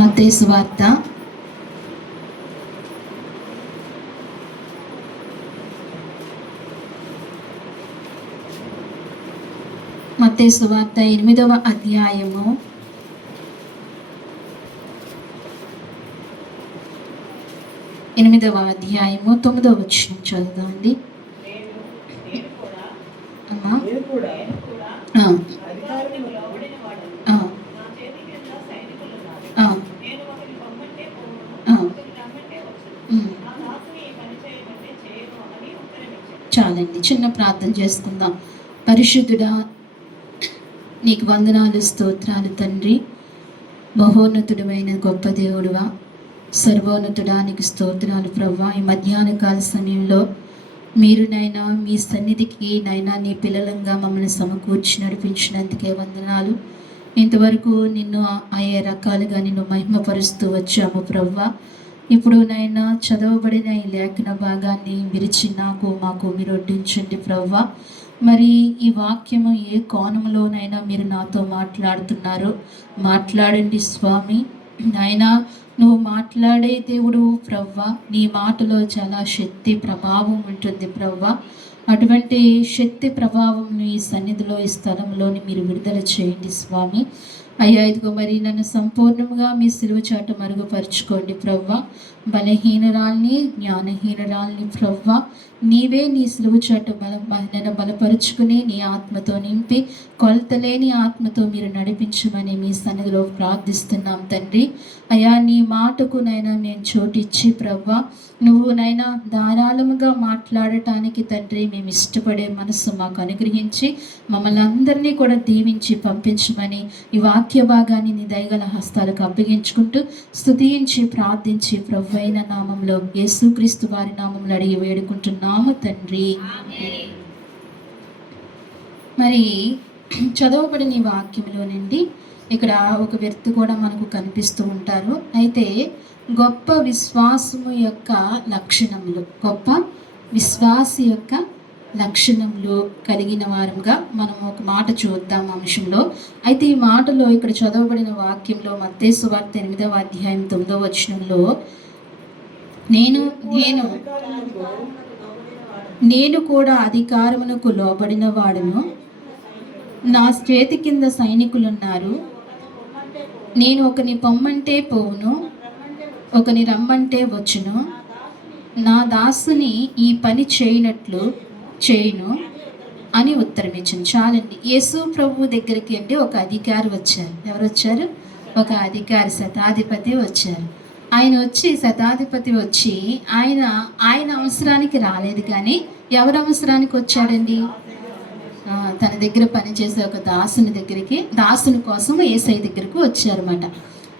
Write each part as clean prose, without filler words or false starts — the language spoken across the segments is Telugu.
మత్తయి సువార్త మత్తయి సువార్త 8వ అధ్యాయము 9వ వచనం చదువుదామండి. అమ్మా చాలండి, చిన్న ప్రార్థన చేసుకుందాం. పరిశుద్ధుడా, నీకు వందనాలు, స్తోత్రాలు తండ్రి. మహోన్నతుడమైన గొప్ప దేవుడువా, సర్వోన్నతుడా, నీకు స్తోత్రాలు ప్రభువా. ఈ మధ్యాహ్న కాల సమయంలో మీరు నైనా మీ సన్నిధికి నైనా నీ పిల్లలంగా మమ్మల్ని సమకూర్చి నడిపించినందుకే వందనాలు. ఇంతవరకు నిన్ను అయ్యే రకాలుగా నిన్ను మహిమపరుస్తూ వచ్చాము ప్రభువా. ఇప్పుడు నైనా చదవబడిన ఈ లేఖన భాగాన్ని విరిచి మాకు మీరు వడ్డించండి ప్రభువా. మరి ఈ వాక్యము ఏ కోణంలోనైనా మీరు నాతో మాట్లాడుతున్నారు, మాట్లాడండి స్వామి. నాయనా, నువ్వు మాట్లాడే దేవుడు ప్రవ్వా. నీ మాటలో చాలా శక్తి ప్రభావం ఉంటుంది ప్రవ్వా. అటువంటి శక్తి ప్రభావం ఈ సన్నిధిలో, ఈ స్థలంలోని మీరు విడుదల చేయండి స్వామి. అయ్యా, ఇదిగో మరి నన్ను సంపూర్ణంగా మీ సిలువ చాటు మరుగుపరుచుకోండి ప్రవ్వా. బలహీనరాల్ని, జ్ఞానహీనరాల్ని ప్రవ్వా, నీవే నీ సిలువ చాటు నన్ను బలపరుచుకుని నీ ఆత్మతో నింపి కొలతలేని ఆత్మతో మీరు నడిపించమని మీ సన్నిధిలో ప్రార్థిస్తున్నాం తండ్రి. అయ్యా, నీ మాటకు నైనా మేము చోటిచ్చి ప్రవ్వా, నువ్వు నైనా ధారాళముగా మాట్లాడటానికి తండ్రి మేము ఇష్టపడే మనసు మాకు అనుగ్రహించి మమ్మల్ని అందరినీ కూడా దీవించి పంపించమని ఈ వాక్య భాగాన్ని నీ దయగల హస్తాలకు అప్పగించుకుంటూ స్తుతించి ప్రార్థించి ప్రభువైన నామంలో, యేసుక్రీస్తు వారి నామంలో అడిగి వేడుకుంటున్నాము తండ్రి. మరి చదవబడిన ఈ వాక్యంలో నుండి ఇక్కడ ఒక వ్యక్తి కూడా మనకు కనిపిస్తూ ఉంటారు. అయితే గొప్ప విశ్వాసము యొక్క లక్షణములు, గొప్ప విశ్వాసి యొక్క లక్షణములు కలిగిన వారంగా మనం ఒక మాట చూద్దాం అంశంలో. అయితే ఈ మాటలో ఇక్కడ చదవబడిన వాక్యంలో మత్తయి సువార్త 8వ అధ్యాయం 9వ వచనంలో నేను కూడా అధికారమునకు లోబడిన వాడును, నా చేతి కింద సైనికులున్నారు. నేను ఒకని పొమ్మంటే పోవును, ఒకని రమ్మంటే వచ్చును. నా దాసుని ఈ పని చేయనట్లు చేయును అని ఉత్తరం ఇచ్చాను. చాలండి. యేసు ప్రభు దగ్గరికి అంటే ఒక అధికారి వచ్చారు. ఎవరు వచ్చారు? ఒక అధికారి, శతాధిపతి వచ్చారు. ఆయన వచ్చి, శతాధిపతి వచ్చి ఆయన అవసరానికి రాలేదు, కానీ ఎవరి అవసరానికి వచ్చాడండి? తన దగ్గర పనిచేసే ఒక దాసుని కోసం యేసయ్య దగ్గరకు వచ్చారన్నమాట.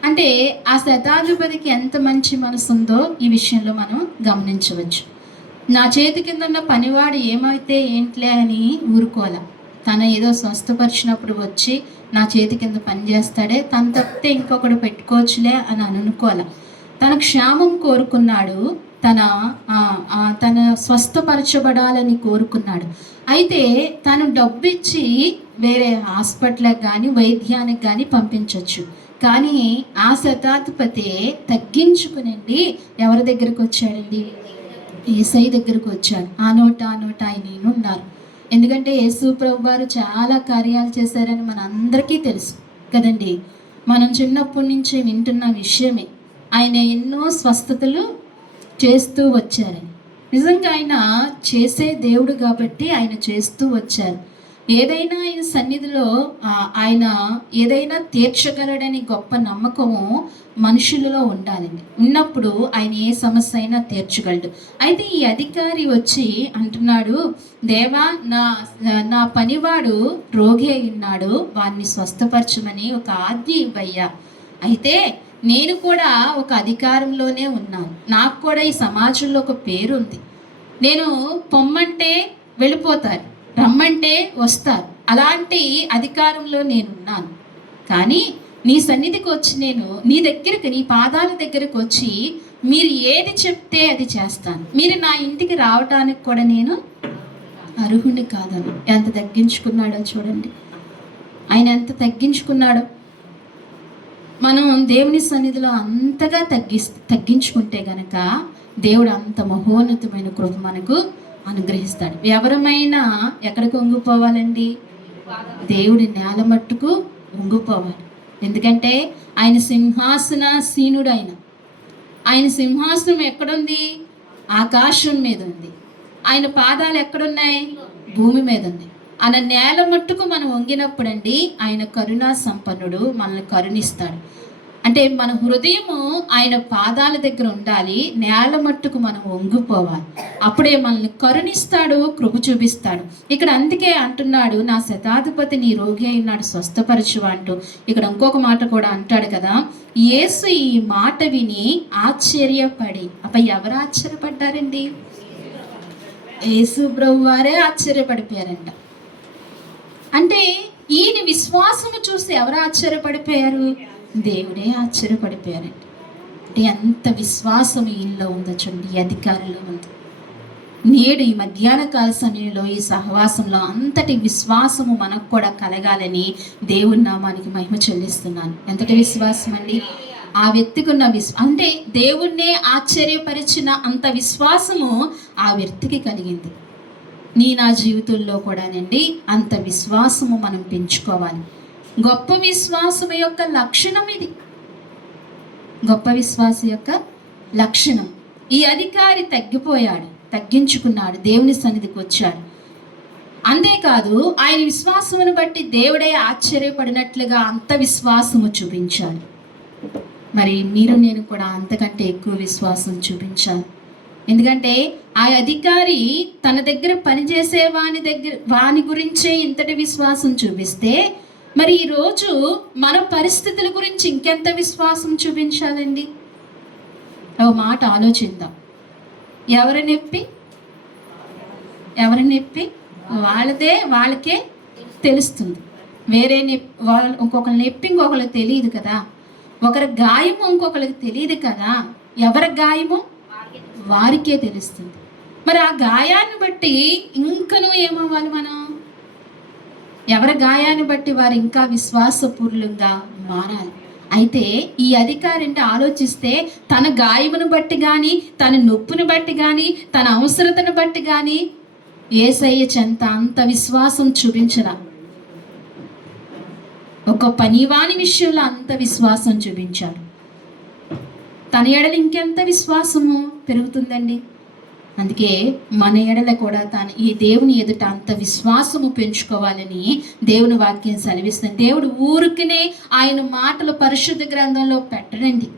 అంటే ఆ శతాధిపతికి ఎంత మంచి మనసు ఉందో ఈ విషయంలో మనం గమనించవచ్చు. నా చేతి కింద ఉన్న పనివాడు ఏమైతే ఏంట్లే అని ఊరుకోవాల. తన ఏదో స్వస్థపరిచినప్పుడు వచ్చి నా చేతి కింద పని చేస్తాడే, తను తప్పితే ఇంకొకడు పెట్టుకోవచ్చులే అని అనుకోవాల. తన క్షేమం కోరుకున్నాడు, తన స్వస్థపరచబడాలని కోరుకున్నాడు. అయితే తను డబ్బు ఇచ్చి వేరే హాస్పిటల్కి కానీ వైద్యానికి కానీ పంపించవచ్చు. కానీ ఆ శతాధిపతి తగ్గించుకునండి ఎవరి దగ్గరకు వచ్చాడండి? యేసయ్య దగ్గరకు వచ్చాడు. ఆ నోట ఆయన ఉన్నారు. ఎందుకంటే యేసు ప్రభు వారు చాలా కార్యాలు చేశారని మన అందరికీ తెలుసు కదండి. మనం చిన్నప్పటి నుంచి వింటున్న విషయమే. ఆయన ఎన్నో స్వస్థతలు చేస్తూ వచ్చారని. నిజంగా ఆయన చేసే దేవుడు కాబట్టి ఆయన చేస్తూ వచ్చారు. ఏదైనా ఆయన సన్నిధిలో ఆయన ఏదైనా తీర్చగలడని గొప్ప నమ్మకము మనుషులలో ఉండాలండి. ఉన్నప్పుడు ఆయన ఏ సమస్య అయినా తీర్చగలడు. అయితే ఈ అధికారి వచ్చి అంటున్నాడు, దేవా, నా పనివాడు రోగి అయి ఉన్నాడు, వాడిని స్వస్థపరచమని ఒక ఆజ్ఞ ఇవ్వయ్యా. అయితే నేను కూడా ఒక అధికారంలోనే ఉన్నాను, నాకు కూడా ఈ సమాజంలో ఒక పేరు ఉంది. నేను పొమ్మంటే వెళ్ళిపోతారు, రమ్మంటే వస్తారు, అలాంటి అధికారంలో నేనున్నాను. కానీ నీ సన్నిధికి వచ్చి నేను నీ దగ్గరికి, నీ పాదాల దగ్గరకు వచ్చి మీరు ఏది చెప్తే అది చేస్తాను. మీరు నా ఇంటికి రావడానికి కూడా నేను అర్హుణ్ణి కాదని. ఎంత తగ్గించుకున్నాడో చూడండి. ఆయన ఎంత తగ్గించుకున్నాడో. మనం దేవుని సన్నిధిలో అంతగా తగ్గించుకుంటే గనక దేవుడు అంత మహోన్నతమైన కృప మనకు అనుగ్రహిస్తాడు. ఎవరమైనా ఎక్కడికి వంగిపోవాలండి? దేవుడి నేల మట్టుకు వంగిపోవాలి. ఎందుకంటే ఆయన సింహాసనాసీనుడు. ఆయన సింహాసనం ఎక్కడుంది? ఆకాశం మీద ఉంది. ఆయన పాదాలు ఎక్కడున్నాయి? భూమి మీద ఉన్నాయి. ఆయన నేల మట్టుకు మనం వంగినప్పుడండి ఆయన కరుణా సంపన్నుడు, మనల్ని కరుణిస్తాడు. అంటే మన హృదయము ఆయన పాదాల దగ్గర ఉండాలి, నేల మట్టుకు మనం వంగిపోవాలి. అప్పుడే మనల్ని కరుణిస్తాడు, కృప చూపిస్తాడు. ఇక్కడ అందుకే అంటున్నాడు, నా శతాధిపతి నీ రోగి అయినాడు, స్వస్థపరచు అంటూ. ఇక్కడ ఇంకొక మాట కూడా అంటాడు కదా, యేసు ఈ మాట విని ఆశ్చర్యపడి. ఎవరు ఆశ్చర్యపడ్డారండి? యేసు ప్రభు వారే ఆశ్చర్యపడిపోయారంట. అంటే ఈయన విశ్వాసము చూసి ఎవరు ఆశ్చర్యపడిపోయారు? దేవుడే ఆశ్చర్యపడిపోయారంట. అంటే ఎంత విశ్వాసం ఈయనలో ఉందో చూడండి, ఈ అధికారంలో ఉంది. నేడు ఈ మధ్యాహ్న కాల సమయంలో ఈ సహవాసంలో అంతటి విశ్వాసము మనకు కూడా కలగాలని దేవుని నామానికి మహిమ చెల్లిస్తున్నాను. ఎంతటి విశ్వాసం అండి! ఆ వ్యక్తికి ఉన్న అంటే దేవుణ్ణే ఆశ్చర్యపరిచిన అంత విశ్వాసము ఆ వ్యక్తికి కలిగింది. నా జీవితంలో కూడానండి అంత విశ్వాసము మనం పెంచుకోవాలి. గొప్ప విశ్వాసము యొక్క లక్షణం ఇది. గొప్ప విశ్వాసం యొక్క లక్షణం. ఈ అధికారి తగ్గిపోయాడు, తగ్గించుకున్నాడు, దేవుని సన్నిధికి వచ్చాడు. అంతేకాదు ఆయన విశ్వాసమును బట్టి దేవుడే ఆశ్చర్యపడినట్లుగా అంత విశ్వాసము చూపించాడు. మరి మీరు నేను కూడా అంతకంటే ఎక్కువ విశ్వాసం చూపించాలి. ఎందుకంటే ఆ అధికారి తన దగ్గర పనిచేసే వాని గురించే ఇంతటి విశ్వాసం చూపిస్తే, మరి ఈరోజు మన పరిస్థితుల గురించి ఇంకెంత విశ్వాసం చూపించాలండి? ఓ మాట ఆలోచిద్దాం. ఎవరి నొప్పి వాళ్ళకే తెలుస్తుంది. వేరే ఇంకొకరి నొప్పి ఇంకొకరికి తెలియదు కదా. ఒకరి గాయము ఇంకొకరికి తెలియదు కదా. ఎవరి గాయము వారికే తెలుస్తుంది. మరి ఆ గాయాన్ని బట్టి ఇంకనూ ఏమవ్వాలి మనం? ఎవరి గాయాన్ని బట్టి వారు ఇంకా విశ్వాసపూర్ణంగా మారాలి. అయితే ఈ అధికారి అంటే ఆలోచిస్తే తన గాయమును బట్టి కానీ, తన నొప్పిని బట్టి కానీ, తన అవసరతను బట్టి కానీ యేసయ్య చెంత అంత విశ్వాసం చూపించరా? ఒక పనివాని విషయంలో అంత విశ్వాసం చూపించాడు. తన ఎడల ఇంకెంత విశ్వాసము పెరుగుతుందండి. అందుకే మన ఎడల కూడా ఈ దేవుని ఎదుట అంత విశ్వాసము పెంచుకోవాలని దేవుని వాక్యం సెలవిస్తుంది. దేవుడు ఊరికనే ఆయన మాటలు పరిశుద్ధ గ్రంథంలో పెట్టడండి.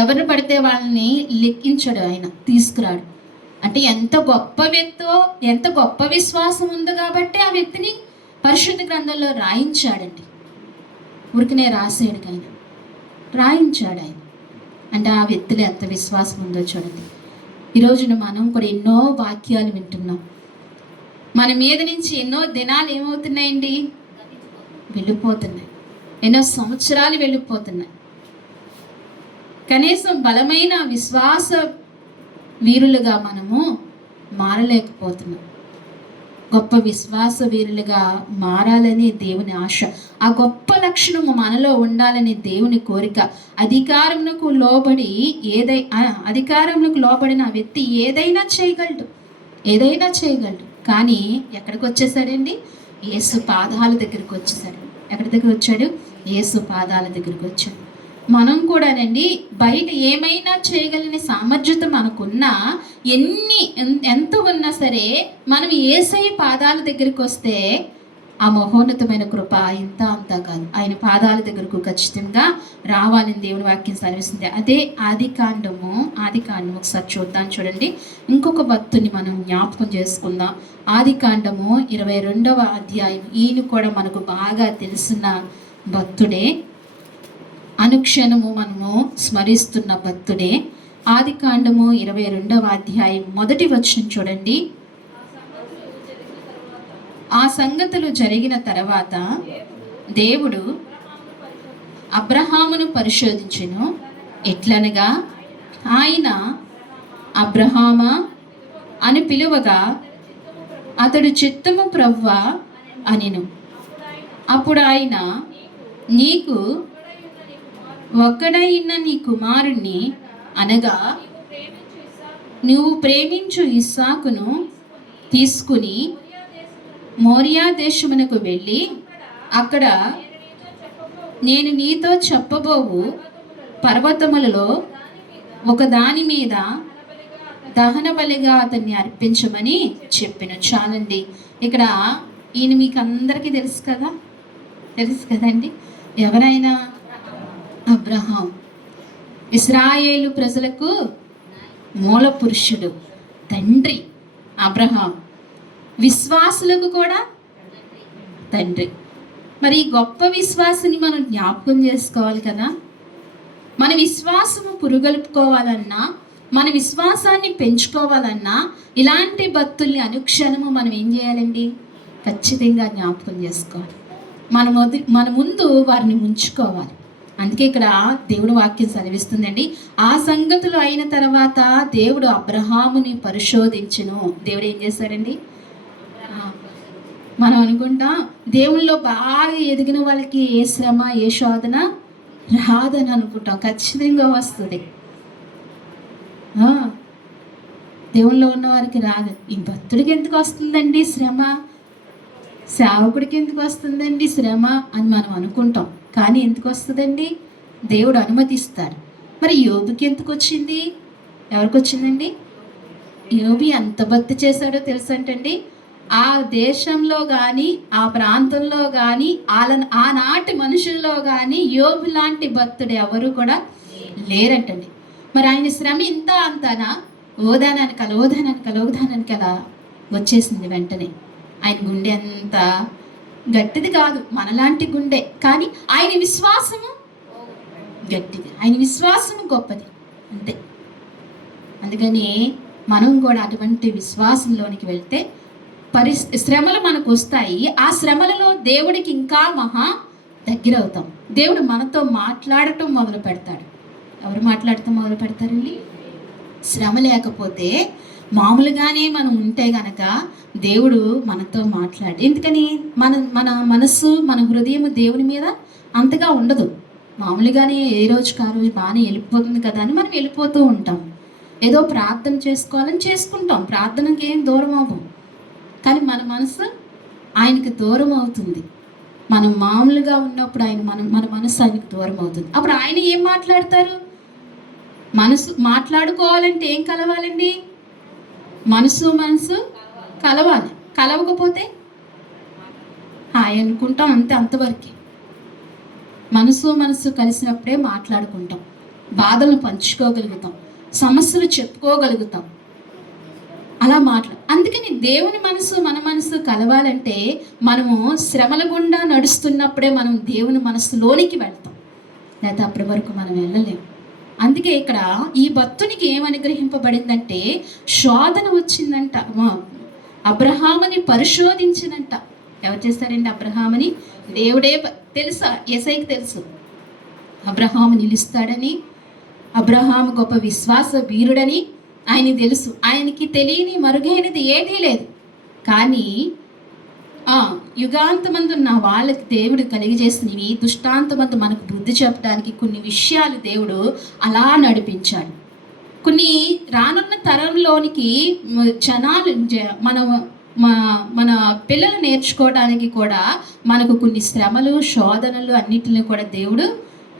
ఎవరిని పడితే వాళ్ళని లెక్కించడు, ఆయన తీసుకురాడు. అంటే ఎంత గొప్ప వ్యక్తో, ఎంత గొప్ప విశ్వాసం ఉందో కాబట్టి ఆ వ్యక్తిని పరిశుద్ధ గ్రంథంలో రాయించాడండి. ఊరికనే రాసాడు ఆయన, రాయించాడు ఆయన. అంటే ఆ వ్యక్తిలో ఎంత విశ్వాసం ఉందో చూడండి. ఈరోజున మనం కూడా ఎన్నో వాక్యాలు వింటున్నాం. మన మీద నుంచి ఎన్నో దినాలు ఏమవుతున్నాయండి? వెళ్ళిపోతున్నాయి. ఎన్నో సంవత్సరాలు వెళ్ళిపోతున్నాయి. కనీసం బలమైన విశ్వాస వీరులుగా మనము మారలేకపోతున్నాం. గొప్ప విశ్వాస వీరులుగా మారాలని దేవుని ఆశ. ఆ గొప్ప లక్షణము మనలో ఉండాలని దేవుని కోరిక. అధికారమునకు లోబడిన వ్యక్తి ఏదైనా చేయగలడు. కానీ ఎక్కడికి వచ్చేసాడండి? యేసు పాదాల దగ్గరికి వచ్చేసాడు. ఎక్కడి దగ్గర వచ్చాడు? యేసు పాదాల దగ్గరికి వచ్చాడు. మనం కూడానండి బయట ఏమైనా చేయగలిగిన సామర్థ్యత మనకున్నా, ఎంత ఉన్నా సరే మనం యేసయ్య పాదాల దగ్గరికి వస్తే ఆ మహోన్నతమైన కృప ఇంత అంతా కాదు. ఆయన పాదాల దగ్గరకు ఖచ్చితంగా రావాలని దేవుని వాక్యం సెలవిస్తుంది. అదే ఆదికాండము ఒకసారి చూద్దాం చూడండి. ఇంకొక భక్తుని మనం జ్ఞాపకం చేసుకుందాం. ఆదికాండము 22వ అధ్యాయం. ఈయన కూడా మనకు బాగా తెలిసిన భక్తుడే, అనుక్షణము మనము స్మరిస్తున్న భక్తుడే. ఆదికాండము 22వ అధ్యాయం 1వ వచనం చూడండి. ఆ సంగతులు జరిగిన తర్వాత దేవుడు అబ్రహామును పరిశోధించెను. ఎట్లనగా ఆయన అబ్రహామా అని పిలువగా అతడు చిత్తము ప్రవ్వా అనెను. అప్పుడు ఆయన నీకు ఒక్కడైన నీ కుమారుణ్ణి అనగా నువ్వు ప్రేమించు ఇస్సాకును తీసుకుని మోరియా దేశమునకు వెళ్ళి అక్కడ నేను నీతో చెప్పబోవు పర్వతములలో ఒక దాని మీద దహన బలిగా అతన్ని అర్పించమని చెప్పిన. చాలండి. ఇక్కడ ఈయన మీకు అందరికీ తెలుసు కదండి. ఎవరైనా అబ్రహాం ఇశ్రాయేలు ప్రజలకు మూల పురుషుడు, తండ్రి అబ్రహాం. విశ్వాసులకు కూడా తండ్రి. మరి ఈ గొప్ప విశ్వాసాన్ని మనం జ్ఞాపకం చేసుకోవాలి కదా. మన విశ్వాసము పురుగొల్పుకోవాలన్నా, మన విశ్వాసాన్ని పెంచుకోవాలన్నా ఇలాంటి భక్తుల్ని అనుక్షణము మనం ఏం చేయాలండి? ఖచ్చితంగా జ్ఞాపకం చేసుకోవాలి. మన ముందు వారిని ఉంచుకోవాలి. అందుకే ఇక్కడ దేవుడు వాక్యం సెలవిస్తుందండి. ఆ సంగతులు అయిన తర్వాత దేవుడు అబ్రహాముని పరిశోధించును. దేవుడు ఏం చేశాడండి? మనం అనుకుంటాం దేవుళ్ళలో బాగా ఎదిగిన వాళ్ళకి ఏ శ్రమ ఏ శోధన రాదని అనుకుంటాం. ఖచ్చితంగా వస్తుంది. దేవుళ్ళలో ఉన్న వారికి రాదు. ఈ భక్తుడికి ఎందుకు వస్తుందండి శ్రమ, సేవకుడికి ఎందుకు వస్తుందండి శ్రమ అని మనం అనుకుంటాం. కానీ ఎందుకు వస్తుందండి? దేవుడు అనుమతిస్తాడు. మరి యోబుకి ఎందుకు వచ్చింది? ఎవరికి వచ్చిందండి? యోబు ఎంత భక్తి చేశాడో తెలుసంటండి. ఆ దేశంలో కానీ ఆ ప్రాంతంలో కానీ ఆనాటి మనుషుల్లో కానీ యోబు లాంటి భక్తుడు ఎవరు కూడా లేరంటండి. మరి ఆయన శ్రమ ఇంత అంతనా? ఓదానానికి అలా వచ్చేసింది వెంటనే. ఆయన గుండె అంత గట్టిది కాదు, మనలాంటి గుండె. కానీ ఆయన విశ్వాసము గట్టిది, ఆయన విశ్వాసము గొప్పది, అంతే. అందుకని మనం కూడా అటువంటి విశ్వాసంలోనికి వెళ్తే శ్రమలు మనకు వస్తాయి. ఆ శ్రమలలో దేవుడికి ఇంకా మహా దగ్గర అవుతాం. దేవుడు మనతో మాట్లాడటం మొదలు పెడతాడు. ఎవరు మాట్లాడటం మొదలు పెడతారండి? శ్రమ లేకపోతే మామూలుగానే మనం ఉంటే గనక దేవుడు మనతో మాట్లాడు. ఎందుకని మన మనస్సు మన హృదయం దేవుని మీద అంతగా ఉండదు. మామూలుగానే ఏ రోజుకి ఆ రోజు బాగానే వెళ్ళిపోతుంది కదా అని మనం వెళ్ళిపోతూ ఉంటాం. ఏదో ప్రార్థన చేసుకోవాలని చేసుకుంటాం, ప్రార్థనకి ఏం దూరం అవ్వం. కానీ మన మనసు ఆయనకి దూరం అవుతుంది. మనం మామూలుగా ఉన్నప్పుడు మన మనసు ఆయనకి దూరం అవుతుంది. అప్పుడు ఆయన ఏం మాట్లాడతారు? మనసు మాట్లాడుకోవాలంటే ఏం కలవాలండి? మనసు కలవాలి. కలవకపోతే హాయ్ అనుకుంటాం, అంతే, అంతవరకే. మనసు కలిసినప్పుడే మాట్లాడుకుంటాం, బాధలను పంచుకోగలుగుతాం, సమస్యలు చెప్పుకోగలుగుతాం. అలా అందుకని దేవుని మనసు మన మనసు కలవాలంటే మనము శ్రమల గుండా నడుస్తున్నప్పుడే మనం దేవుని మనసులోనికి వెళ్తాం, లేకపోతే అప్పటి వరకు మనం వెళ్ళలేము. అందుకే ఇక్కడ ఈ భక్తునికి ఏం అనుగ్రహింపబడిందంటే శోధన వచ్చిందంట. అబ్రహాముని పరిశోధించినంట. ఎవరు చేస్తారండి అబ్రహాముని? దేవుడే. తెలుసా? యేసయ్యకి తెలుసు అబ్రహాము నిలుస్తాడని, అబ్రహాము గొప్ప విశ్వాస వీరుడని ఆయన తెలుసు. ఆయనకి తెలియని మరుగైనది ఏదీ లేదు. కానీ యుగాంతమందు నా వాళ్ళకి దేవుడు కలిగజేసినవి దుష్టాంతమందు మనకు బుద్ధి చెప్పడానికి కొన్ని విషయాలు దేవుడు అలా నడిపించాడు. కొన్ని రానున్న తరంలోనికి జనాలు మన పిల్లలు నేర్చుకోవడానికి కూడా మనకు కొన్ని శ్రమలు శోధనలు అన్నిటిని కూడా దేవుడు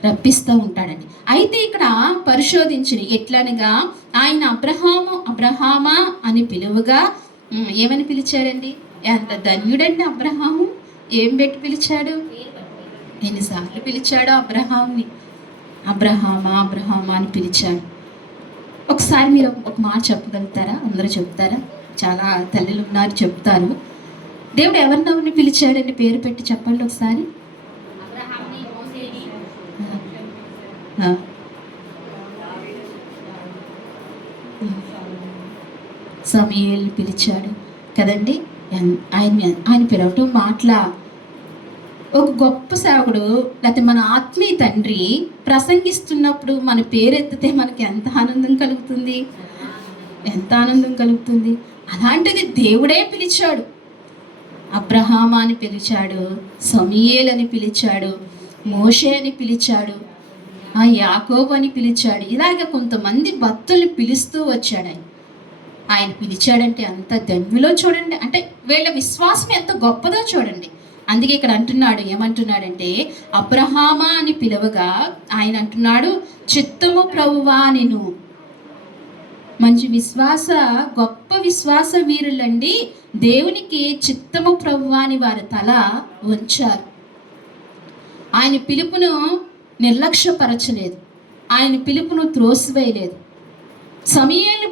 రప్పిస్తూ ఉంటాడండి. అయితే ఇక్కడ పరిశోధించిన ఎట్లనగా ఆయన అబ్రహామా అని పిలువగా ఏమని పిలిచాడండి? ఎంత ధన్యుడండి అబ్రహాము! ఏం పెట్టి పిలిచాడు? ఎన్నిసార్లు పిలిచాడు అబ్రహాంని? అబ్రహామా అని పిలిచాడు. ఒకసారి మీరు ఒక మాట చెప్పగలుగుతారా? అందరూ చెప్తారా? చాలా తల్లులు ఉన్నారు, చెప్తారు. దేవుడు ఎవరినెవరిని పిలిచాడండి? పేరు పెట్టి చెప్పండి ఒకసారి. సమూయేలుని పిలిచాడు కదండి. ఆయన పిలవటం మాటలా. ఒక గొప్ప సేవకుడు లేకపోతే మన ఆత్మీయ తండ్రి ప్రసంగిస్తున్నప్పుడు మన పేరెత్తితే మనకి ఎంత ఆనందం కలుగుతుంది. అలాంటిది దేవుడే పిలిచాడు. అబ్రహాము అని పిలిచాడు, సమూయేలు అని పిలిచాడు, మోషే అని పిలిచాడు. ఆ యాకోబు అని పిలిచాడు. ఇలాగ కొంతమంది భక్తుల్ని పిలుస్తూ వచ్చాడు ఆయన. ఆయన పిలిచాడంటే అంత దమ్మిలో చూడండి, అంటే వీళ్ళ విశ్వాసం ఎంత గొప్పదో చూడండి. అందుకే ఇక్కడ అంటున్నాడు, ఏమంటున్నాడంటే అబ్రహామా అని పిలవగా ఆయన అంటున్నాడు చిత్తము ప్రభువా నేను. మంచి గొప్ప విశ్వాస వీరులండి దేవునికి చిత్తము ప్రభువా అని వారి తల వంచారు. ఆయన పిలుపును నిర్లక్ష్యపరచలేదు, ఆయన పిలుపును త్రోసివేయలేదు. సమూయేలును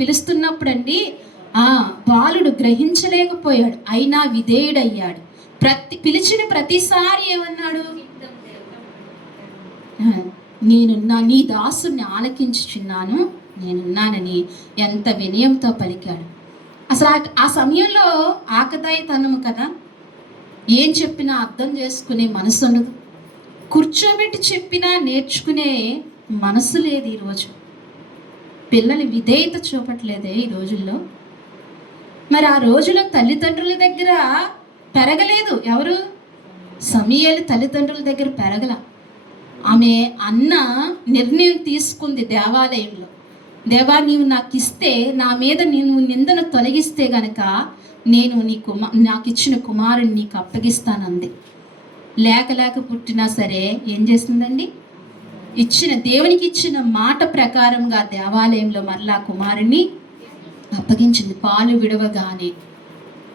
పిలుస్తున్నప్పుడండి బాలుడు గ్రహించలేకపోయాడు, అయినా విధేయుడయ్యాడు. పిలిచిన ప్రతిసారి ఏమన్నాడు, నీ దాసుని ఆలకించుచున్నాను, నేనున్నానని ఎంత వినయంతో పలికాడు. అసలు ఆ సమయంలో ఆకతాయితనము కదా, ఏం చెప్పినా అర్థం చేసుకునే మనసు ఉండదు, కూర్చోబెట్టి చెప్పినా నేర్చుకునే మనసు లేదు. ఈరోజు పిల్లలు విధేయత చూపట్లేదే ఈ రోజుల్లో. మరి ఆ రోజుల్లో తల్లిదండ్రుల దగ్గర పెరగలేదు. ఎవరు? సమూయేలు తల్లిదండ్రుల దగ్గర పెరగల. ఆమె అన్న నిర్ణయం తీసుకుంది దేవాలయంలో, దేవా నీవు నాకు ఇస్తే, నా మీద నేను నిందను తొలగిస్తే గనక నేను నాకు ఇచ్చిన కుమారుని నీకు అప్పగిస్తానంది. లేక పుట్టినా సరే ఏం చేసిందండి, దేవునికి ఇచ్చిన మాట ప్రకారంగా దేవాలయంలో మరలా కుమారుని అప్పగించింది. పాలు విడవగానే,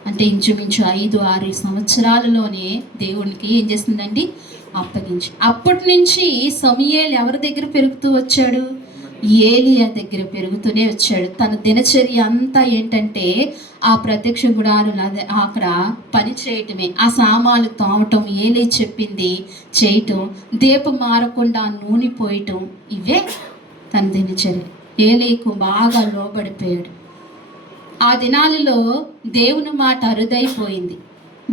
అంటే ఇంచుమించు 5-6 సంవత్సరాలలోనే దేవునికి ఏం చేసిందండి, అప్పగించి. అప్పటి నుంచి సమూయేలు ఎవరి దగ్గర పెరుగుతూ వచ్చాడు, ఏలియా దగ్గర పెరుగుతూనే వచ్చాడు. తన దినచర్య అంతా ఏంటంటే ఆ ప్రత్యక్ష గుడారం అక్కడ పని చేయటమే, ఆ సామాన్లు తోమటం, ఏలీ చెప్పింది చేయటం, దీపం మారకుండా నూనె పోయటం, ఇవే తన దినచర్య. ఏలీకు బాగా లోబడిపోయాడు. ఆ దినాలలో దేవుని మాట అరుదైపోయింది.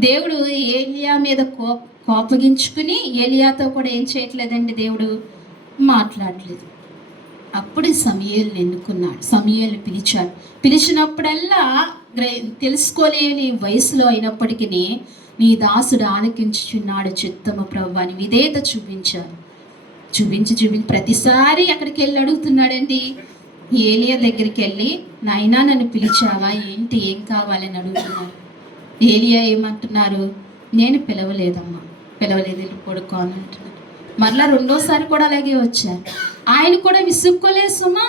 దేవుడు ఏలియా మీద కోపగించుకుని ఏలియాతో కూడా ఏం చేయట్లేదండి, దేవుడు మాట్లాడలేదు. అప్పుడు సమూయేలుని ఎన్నుకున్నాడు, సమూయేలు పిలిచాడు. పిలిచినప్పుడల్లా తెలుసుకోలేని వయసులో అయినప్పటికీ నీ దాసుడు ఆలకించుచున్నాడు చిత్తము ప్రభువా అని విధేయత చూపించి ప్రతిసారి అక్కడికి వెళ్ళి అడుగుతున్నాడండి. ఏలియా దగ్గరికి వెళ్ళి, నాయనా నన్ను పిలిచావా ఏంటి, ఏం కావాలని అడుగుతున్నారు. ఏలియా ఏమంటున్నారు, నేను పిలవలేదమ్మా, పిలవలేదు, వెళ్ళి పడుకో అని అంటున్నారు. మరలా రెండోసారి కూడా అలాగే వచ్చారు. ఆయన కూడా విసుక్కోలేదు సుమా,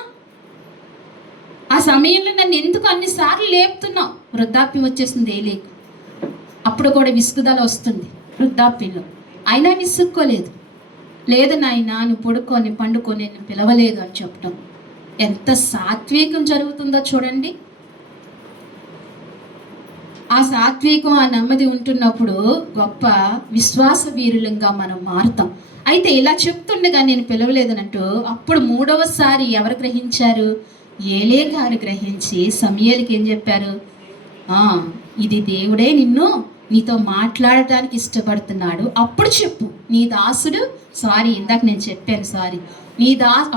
ఆ సమయంలో నన్ను ఎందుకు అన్నిసార్లు లేపుతున్నావు. వృద్ధాప్యం వచ్చేసింది ఏలీకు, అప్పుడు కూడా విసుగుదల వస్తుంది వృద్ధాప్యంలో. అయినా విసుక్కోలేదు. లేదు నాయన నువ్వు పడుకొని పండుకొని నేను పిలవలేదు అని చెప్పడం ఎంత సాత్వికం జరుగుతుందో చూడండి. ఆ సాత్వికం, ఆ నెమ్మది ఉంటున్నప్పుడు గొప్ప విశ్వాస వీరులంగా మనం మారుతాం. అయితే ఇలా చెప్తుండగా నేను పిలవలేదనంటూ అప్పుడు 3వసారి ఎవరు గ్రహించారు, ఏలే గారు గ్రహించి సమూయేలుకి ఏం చెప్పారు, ఇది దేవుడే నీతో మాట్లాడటానికి ఇష్టపడుతున్నాడు, అప్పుడు చెప్పు నీ దాసుడు, సారీ ఇందాక నేను చెప్పాను, సారీ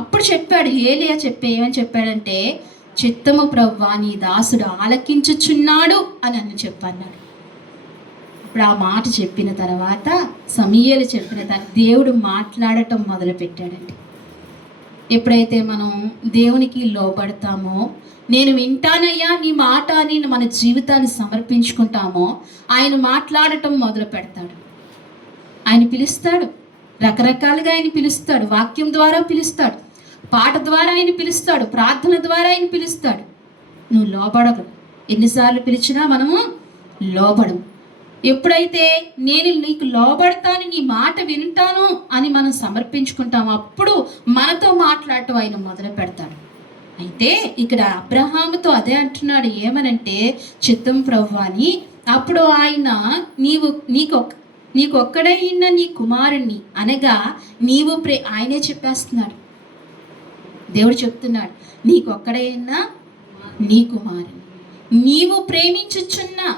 అప్పుడు చెప్పాడు. ఏలియా ఏమని చెప్పాడంటే చిత్తము ప్రభువా నీ దాసుడు ఆలకించుచున్నాడు అని చెప్పన్నాడు. ఇప్పుడు ఆ మాట చెప్పిన తర్వాత సమూయేలు చెప్పిన తర్వాత దేవుడు మాట్లాడటం మొదలుపెట్టాడండి. ఎప్పుడైతే మనం దేవునికి లోబడతామో, నేను వింటానయ్యా నీ మాట అని మన జీవితాన్ని సమర్పించుకుంటామో, ఆయన మాట్లాడటం మొదలు పెడతాడు. ఆయన పిలుస్తాడు, రకరకాలుగా ఆయన పిలుస్తాడు. వాక్యం ద్వారా పిలుస్తాడు, పాట ద్వారా ఆయన పిలుస్తాడు, ప్రార్థన ద్వారా ఆయన పిలుస్తాడు. నువ్వు లోబడవు. ఎన్నిసార్లు పిలిచినా మనము లోబడము. ఎప్పుడైతే నేను నీకు లోబడతాను, నీ మాట వింటాను అని మనం సమర్పించుకుంటాము, అప్పుడు మనతో మాట్లాడటం ఆయన మొదలు పెడతాడు. అయితే ఇక్కడ అబ్రహాముతో అదే అంటున్నాడు, ఏమనంటే చిత్తం ప్రభువా అని. అప్పుడు ఆయన నీకొక్కడైన నీ కుమారుణ్ణి అనగా ఆయనే చెప్పేస్తున్నాడు. దేవుడు చెప్తున్నాడు, నీకొక్కడైనా నీ కుమారుని నీవు ప్రేమించుచున్నా.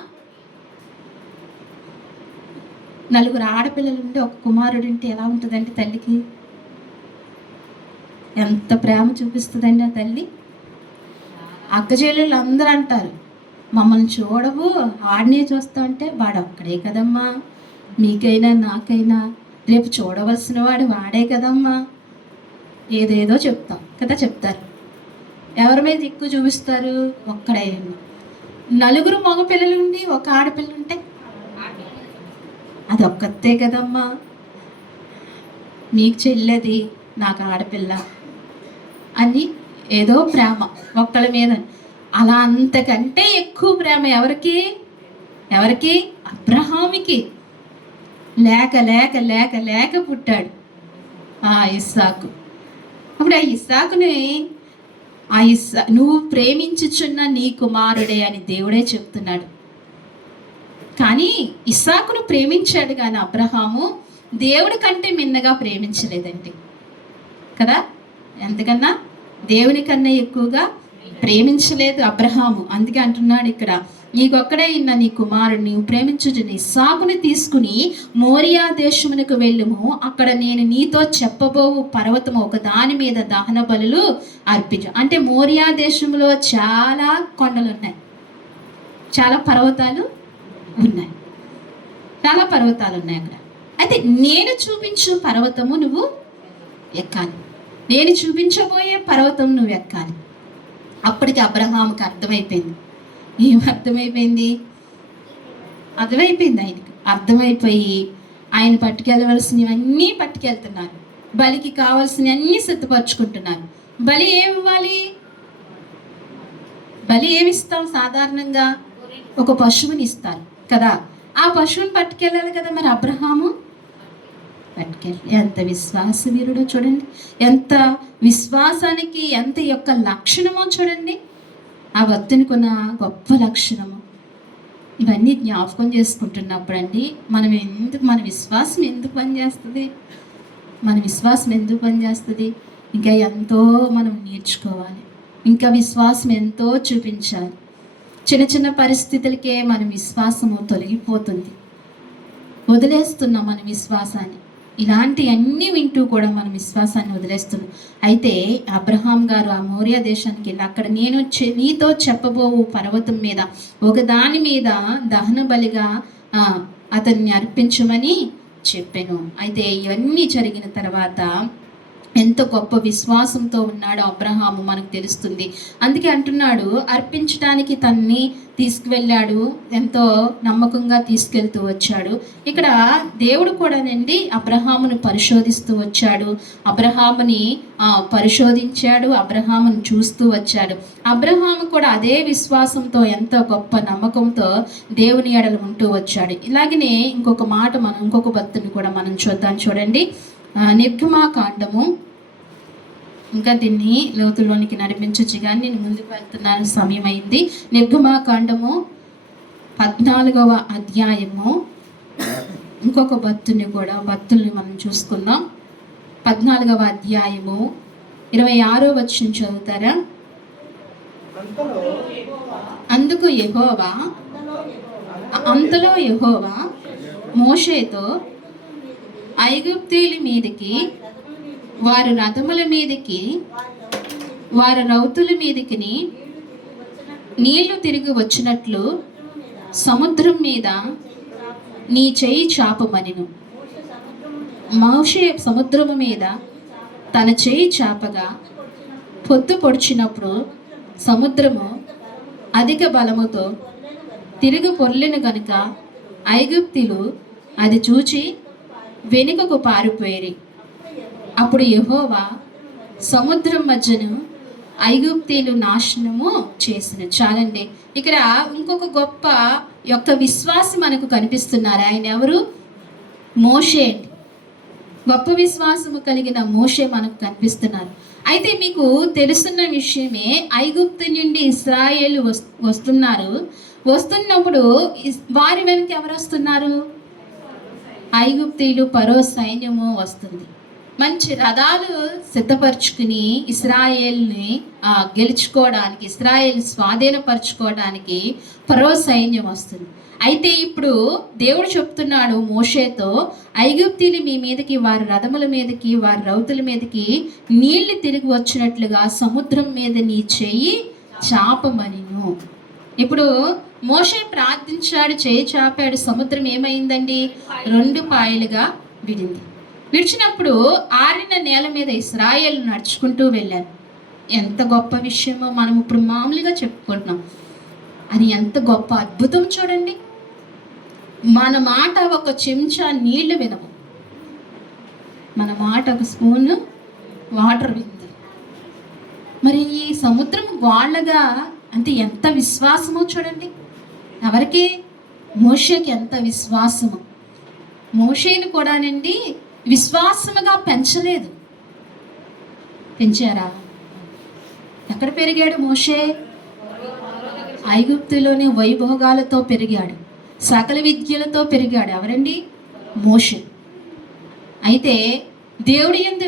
4 ఆడపిల్లలు ఉంటే ఒక కుమారుడు ఉంటే ఎలా ఉంటుందంటే తల్లికి ఎంత ప్రేమ చూపిస్తుందండి ఆ తల్లి. అక్కచెల్లెళ్ళు అందరూ అంటారు, మమ్మల్ని చూడవు ఆడనే చూస్తా అంటే, వాడు ఒక్కడే కదమ్మా, మీకైనా నాకైనా రేపు చూడవలసిన వాడు వాడే కదమ్మా. ఏదేదో చెప్తాం కదా, చెప్తారు. ఎవరి మీద ఎక్కువ చూపిస్తారు? ఒక్కడే. నలుగురు మగపిల్లలు ఉండి ఒక ఆడపిల్ల ఉంటే అది ఒక్కతే కదమ్మా. మీకు చెల్లెది, నాకు ఆడపిల్ల అని ఏదో ప్రేమ ఒక్కళ్ళ మీద. అలా అంతకంటే ఎక్కువ ప్రేమ ఎవరికి? ఎవరికి? అబ్రహాముకి. లేక లేక లేక లేక పుట్టాడు ఆ ఇస్సాకు. అప్పుడు ఆ ఇస్సాకుని నువ్వు ప్రేమించుచున్న నీ కుమారుడే అని దేవుడే చెప్తున్నాడు. కానీ ఇస్సాకును ప్రేమించాడు కానీ అబ్రహాము దేవుడి కంటే మిన్నగా ప్రేమించలేదండి కదా. ఎంతకన్నా దేవుని కన్నా ఎక్కువగా ప్రేమించలేదు అబ్రహాము. అందుకే అంటున్నాడు ఇక్కడ, నీకొక్కడే ఇన్న నీ కుమారుడు నీవు ప్రేమించుచున్న ఇస్సాకుని తీసుకుని మోరియా దేశమునకు వెళ్ళుము, అక్కడ నేను నీతో చెప్పబోవు పర్వతము ఒక దాని మీద దహన బలులు అర్పించు. అంటే మోరియా దేశంలో చాలా కొండలు ఉన్నాయి, చాలా పర్వతాలు ఉన్నాయి, చాలా పర్వతాలు ఉన్నాయి అక్కడ. అయితే నేను చూపించు పర్వతము నువ్వు ఎక్కాలి, నేను చూపించబోయే పర్వతం నువ్వు ఎక్కాలి. అప్పటికి అబ్రహాముకి అర్థమైపోయింది. ఏం అర్థమైపోయింది? అర్థమైపోయింది ఆయనకు. అర్థమైపోయి ఆయన పట్టుకెళ్ళవలసినవన్నీ పట్టుకెళ్తున్నారు, బలికి కావాల్సినవన్నీ సిద్ధపరచుకుంటున్నారు. బలి ఏమి ఇవ్వాలి? బలి ఏమిస్తాం? సాధారణంగా ఒక పశువుని ఇస్తారు కదా. ఆ పశువుని పట్టుకెళ్ళాలి కదా. మరి అబ్రహాము పట్టుకెళ్ళి, ఎంత విశ్వాస వీరుడో చూడండి, ఎంత విశ్వాసానికి ఎంత యొక్క లక్షణమో చూడండి. ఆ భక్తునికి ఉన్న గొప్ప లక్షణము. ఇవన్నీ జ్ఞాపకం చేసుకుంటున్నప్పుడు అండి మన విశ్వాసం ఎందుకు పనిచేస్తుంది? మన విశ్వాసం ఎందుకు పనిచేస్తుంది? ఇంకా ఎంతో మనం నేర్చుకోవాలి, ఇంకా విశ్వాసం ఎంతో చూపించాలి. చిన్న చిన్న పరిస్థితులకే మన విశ్వాసము తొలగిపోతుంది, వదిలేస్తున్నాం మన విశ్వాసాన్ని. ఇలాంటి అన్నీ వింటూ కూడా మనం విశ్వాసాన్ని వదిలేస్తున్నాం. అయితే అబ్రహాం గారు ఆ మోరియా దేశానికి వెళ్ళి అక్కడ నేను నీతో చెప్పబోవు పర్వతం మీద ఒకదాని మీద దహన బలిగా అతన్ని అర్పించమని చెప్పాను. అయితే ఇవన్నీ జరిగిన తర్వాత ఎంత గొప్ప విశ్వాసంతో ఉన్నాడో అబ్రహాము మనకు తెలుస్తుంది. అందుకే అంటున్నాడు, అర్పించడానికి తన్ని తీసుకువెళ్ళాడు, ఎంతో నమ్మకంగా తీసుకెళ్తూ వచ్చాడు. ఇక్కడ దేవుడు కూడానండి అబ్రహామును పరిశోధిస్తూ వచ్చాడు, అబ్రహాముని పరిశోధించాడు, అబ్రహామును చూస్తూ వచ్చాడు. అబ్రహాము కూడా అదే విశ్వాసంతో ఎంతో గొప్ప నమ్మకంతో దేవుని ఎడలు ఉంటూ వచ్చాడు. ఇలాగనే ఇంకొక భక్తుని కూడా మనం చూద్దాం. చూడండి, నిర్గమాకాండము. ఇంకా దీన్ని లోతుల్లోనికి నడిపించచ్చు కానీ నేను ముందుకు వెళ్తున్నాను, సమయం అయింది. నిర్గమాకాండము 14వ అధ్యాయము. ఇంకొక భక్తుల్ని మనం చూసుకుందాం. 14వ అధ్యాయము 26వ వచనం చదువుతారా? అంతలో యెహోవా మోషేతో ఐగుప్తీయుల మీదకి, వారి రథముల మీదకి, వారి రౌతుల మీదకి నీళ్లు తిరిగి వచ్చినట్లు సముద్రం మీద నీ చెయ్యి చాపమనెను. మోషే సముద్రము మీద తన చెయ్యి చాపగా పొద్దు పొడిచినప్పుడు సముద్రము అధిక బలముతో తిరిగి పొర్లిన గనుక ఐగుప్తీయులు అది చూచి వెనుకకు పారిపోయేరి. అప్పుడు యెహోవా సముద్రం మధ్యను ఐగుప్తీయులు నాశనము చేసిన. చాలండి, ఇక్కడ ఇంకొక గొప్ప యొక్క విశ్వాసి మనకు కనిపిస్తున్నారు. ఆయన ఎవరు? మోషే. గొప్ప విశ్వాసము కలిగిన మోషే మనకు కనిపిస్తున్నారు. అయితే మీకు తెలుసున్న విషయమే, ఐగుప్తు నుండి ఇశ్రాయేలు వస్తున్నప్పుడు వారి వెనుక ఎవరు వస్తున్నారు? ఐగుప్తీయులు, ఫరో సైన్యము వస్తుంది. మంచి రథాలు సిద్ధపరచుకుని ఇశ్రాయేల్ని గెలుచుకోవడానికి, ఇశ్రాయేల్ స్వాధీనపరచుకోవడానికి ఫరో సైన్యం వస్తుంది. అయితే ఇప్పుడు దేవుడు చెప్తున్నాడు మోషేతో, ఐగుప్తీయులు మీ మీదకి, వారి రథముల మీదకి, వారి రౌతుల మీదకి నీళ్లు తిరిగి వచ్చినట్లుగా సముద్రం మీద నీ చెయ్యి చాపమనిను. ఇప్పుడు మోషే ప్రార్థించాడు, చేయి చాపాడు, సముద్రం ఏమైందండి? 2 పాయలుగా విడింది. విడిచినప్పుడు ఆరిన నేల మీద ఇశ్రాయేలు నడుచుకుంటూ వెళ్ళారు. ఎంత గొప్ప విషయమో మనం ఇప్పుడు మామూలుగా చెప్పుకుంటున్నాం. అది ఎంత గొప్ప అద్భుతం చూడండి. మన మాట ఒక చెంచా నీళ్లు వినము, మన మాట ఒక స్పూన్ వాటర్ వింది. మరి ఈ సముద్రం వాళ్ళగా అంటే ఎంత విశ్వాసమో చూడండి. ఎవరికి? మోషేకి ఎంత విశ్వాసము. మోషేని కూడానండి విశ్వాసముగా పెంచలేదు. పెంచారా? ఎక్కడ పెరిగాడు మోషే? ఐగుప్తులోని వైభోగాలతో పెరిగాడు, సకల విద్యలతో పెరిగాడు. ఎవరండి? మోషే. అయితే దేవుడి యందు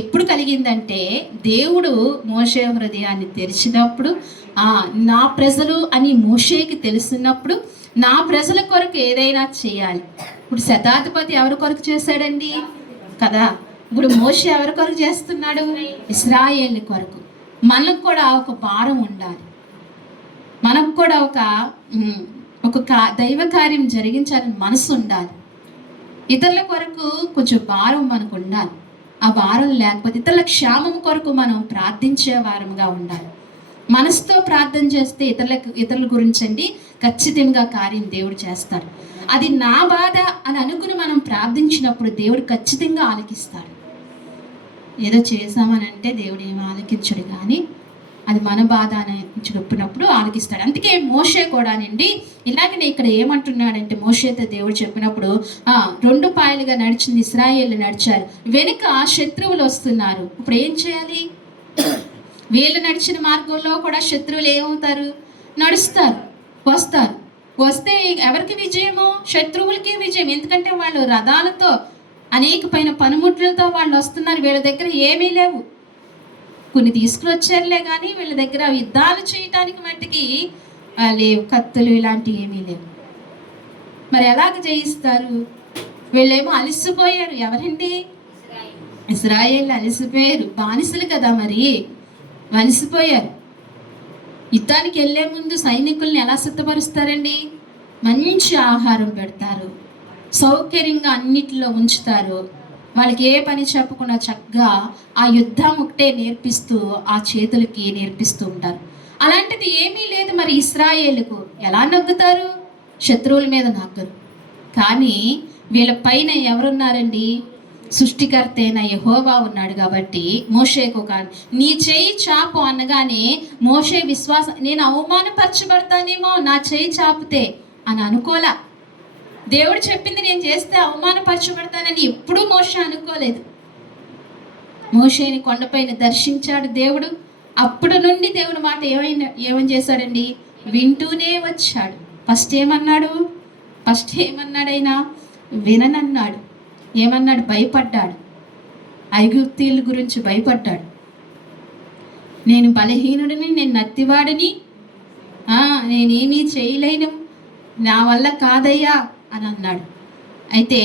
ఎప్పుడు కలిగిందంటే, దేవుడు మోషే హృదయాన్ని తెరిచినప్పుడు, నా ప్రజలు అని మోషేకి తెలుసున్నప్పుడు, నా ప్రజల కొరకు ఏదైనా చేయాలి. ఇప్పుడు శతాధిపతి ఎవరి కొరకు చేశాడండి కదా? ఇప్పుడు మోషే ఎవరి కొరకు చేస్తున్నాడు? ఇశ్రాయేలు కొరకు. మనకు కూడా ఒక భారం ఉండాలి. మనకు కూడా ఒక దైవ కార్యం జరిగించాలని మనసు ఉండాలి. ఇతరుల కొరకు కొంచెం భారం మనకు ఉండాలి. ఆ భారం లేకపోతే ఇతరుల క్షేమం కొరకు మనం ప్రార్థించే వారముగా ఉండాలి. మనసుతో ప్రార్థన చేస్తే ఇతరుల గురించి అండి ఖచ్చితంగా కార్యం దేవుడు చేస్తాడు. అది నా బాధ అని అనుకుని మనం ప్రార్థించినప్పుడు దేవుడు ఖచ్చితంగా ఆలకిస్తాడు. ఏదో చేసామనంటే దేవుడు ఏమి ఆలకించడు, కానీ అది మన బాధ అని చెప్పినప్పుడు ఆలకిస్తాడు. అందుకే మోషే కూడానండి ఇలాగనే ఇక్కడ ఏమంటున్నాడంటే, మోషేతో దేవుడు చెప్పినప్పుడు 2 పాయలుగా నడిచింది ఇశ్రాయేలు నడిచారు, వెనుక శత్రువులు వస్తున్నారు. ఇప్పుడు ఏం చేయాలి? వీళ్ళు నడిచిన మార్గంలో కూడా శత్రువులు ఏమవుతారు? నడుస్తారు, వస్తారు. వస్తే ఎవరికి విజయము? శత్రువులకి విజయం. ఎందుకంటే వాళ్ళు రథాలతో అనేకమైన పనిముట్లతో వాళ్ళు వస్తున్నారు. వీళ్ళ దగ్గర ఏమీ లేవు. కొన్ని తీసుకుని వచ్చారులే, కానీ వీళ్ళ దగ్గర యుద్ధాలు చేయటానికి మట్టికి లేవు, కత్తులు ఇలాంటివి ఏమీ లేవు. మరి ఎలాగ జయిస్తారు? వీళ్ళేమో అలసిపోయారు. ఎవరండి? ఇశ్రాయేలు అలసిపోయారు. బానిసలు కదా, మరి అలసిపోయారు. యుద్ధానికి వెళ్ళే ముందు సైనికుల్ని ఎలా సిద్ధపరుస్తారండి? మంచి ఆహారం పెడతారు, సౌకర్యంగా అన్నిటిలో ఉంచుతారు. వాళ్ళకి ఏ పని చెప్పకుండా చక్కగా ఆ యుద్ధం ఒకటే నేర్పిస్తూ ఆ చేతులకి నేర్పిస్తూ ఉంటారు. అలాంటిది ఏమీ లేదు. మరి ఇశ్రాయేలుకు ఎలా నగ్గుతారు? శత్రువుల మీద నగ్గరు. కానీ వీళ్ళ పైన ఎవరున్నారండి? సృష్టికర్త అయిన యెహోవా ఉన్నాడు. కాబట్టి మోషేకు నీ చేయి చాపు అనగానే మోషే విశ్వాసం, నేను అవమానపరచబడతానేమో నా చేయి చాపితే అని అనుకోలా. దేవుడు చెప్పింది నేను చేస్తే అవమానపరచబడతానని ఎప్పుడూ మోషే అనుకోలేదు. మోషేని కొండపైన దర్శించాడు దేవుడు. అప్పుడు నుండి దేవుడి మాట ఏమని చేశాడండి? వింటూనే వచ్చాడు. ఫస్ట్ ఏమన్నాడైనా? విననన్నాడు. ఏమన్నాడు? భయపడ్డాడు. ఐగుప్తీయుల గురించి భయపడ్డాడు. నేను బలహీనుడిని, నేను నత్తివాడిని, నేనేమీ చేయలేను, నా వల్ల కాదయ్యా అని అన్నాడు. అయితే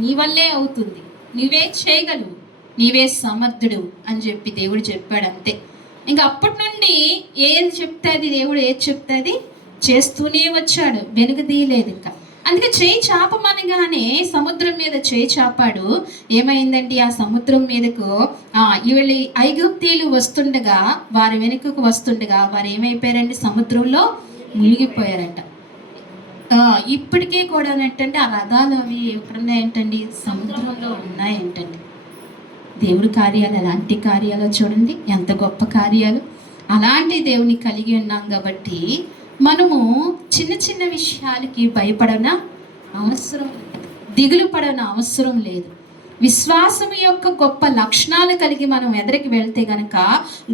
నీ వల్లే అవుతుంది, నువ్వే చేయగలవు, నీవే సమర్థుడు అని చెప్పి దేవుడు చెప్పాడు. అంతే. ఇంకా అప్పటి నుండి ఏది చెప్తే అది దేవుడు ఏది చెప్తే అది చేస్తూనే వచ్చాడు, వెనుకదీయలేదు. ఇంకా అందుకే చేయి చాపమనగానే సముద్రం మీద చేయి చాపాడు. ఏమైందండి? ఆ సముద్రం మీదకు వీళ్ళు ఐగుప్తీయులు వస్తుండగా, వారి వెనుకకు వస్తుండగా వారు ఏమైపోయారండి? సముద్రంలో మునిగిపోయారంట. ఇప్పటికీ కూడా ఏంటంటే ఆ రథాలు అవి ఎక్కడున్నాయేంటండి? సముద్రంలో ఉన్నాయేంటండి. దేవుడి కార్యాలు ఎలాంటి కార్యాలు చూడండి, ఎంత గొప్ప కార్యాలు. అలాంటి దేవుని కలిగి ఉన్నాం కాబట్టి మనము చిన్న చిన్న విషయాలకి భయపడన అవసరం లేదు, దిగులు పడన అవసరం లేదు. విశ్వాసం యొక్క గొప్ప లక్షణాలు కలిగి మనం ఎదురికి వెళ్తే గనక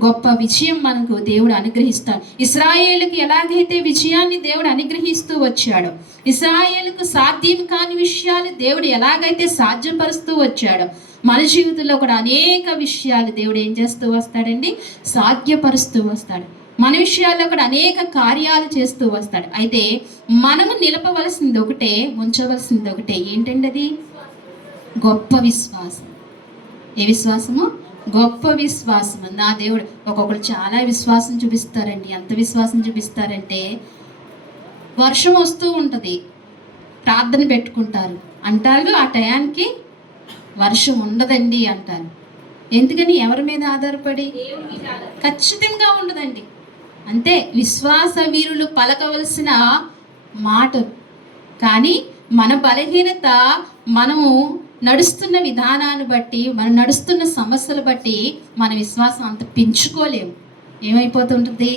గొప్ప విజయం మనకు దేవుడు అనుగ్రహిస్తాడు. ఇశ్రాయేలుకి ఎలాగైతే విజయాన్ని దేవుడు అనుగ్రహిస్తూ వచ్చాడో, ఇశ్రాయేలుకు సాధ్యం కాని విషయాలు దేవుడు ఎలాగైతే సాధ్యపరుస్తూ వచ్చాడో, మన జీవితంలో కూడా అనేక విషయాలు దేవుడు ఏం చేస్తూ వస్తాడండి? సాధ్యపరుస్తూ వస్తాడు. మన విషయాల్లో కూడా అనేక కార్యాలు చేస్తూ వస్తాడు. అయితే మనము నిలపవలసింది ఒకటే, ఉంచవలసింది ఒకటే. ఏంటండి అది? గొప్ప విశ్వాసం. ఏ విశ్వాసము? గొప్ప విశ్వాసం. నా దేవుడు ఒక్కొక్కరు చాలా విశ్వాసం చూపిస్తారండి. ఎంత విశ్వాసం చూపిస్తారంటే, వర్షం వస్తూ ఉంటుంది, ప్రార్థన పెట్టుకుంటారు, అంటారు ఆ టయానికి వర్షం ఉండదండి అంటారు. ఎందుకని? ఎవరి మీద ఆధారపడి? ఖచ్చితంగా ఉండదండి. అంతే, విశ్వాస వీరులు పలకవలసిన మాటలు. కానీ మన బలహీనత, మనము నడుస్తున్న విధానాన్ని బట్టి, మనం నడుస్తున్న సమస్యలు బట్టి మన విశ్వాసం అంత పెంచుకోలేము. ఏమైపోతుంటుంది?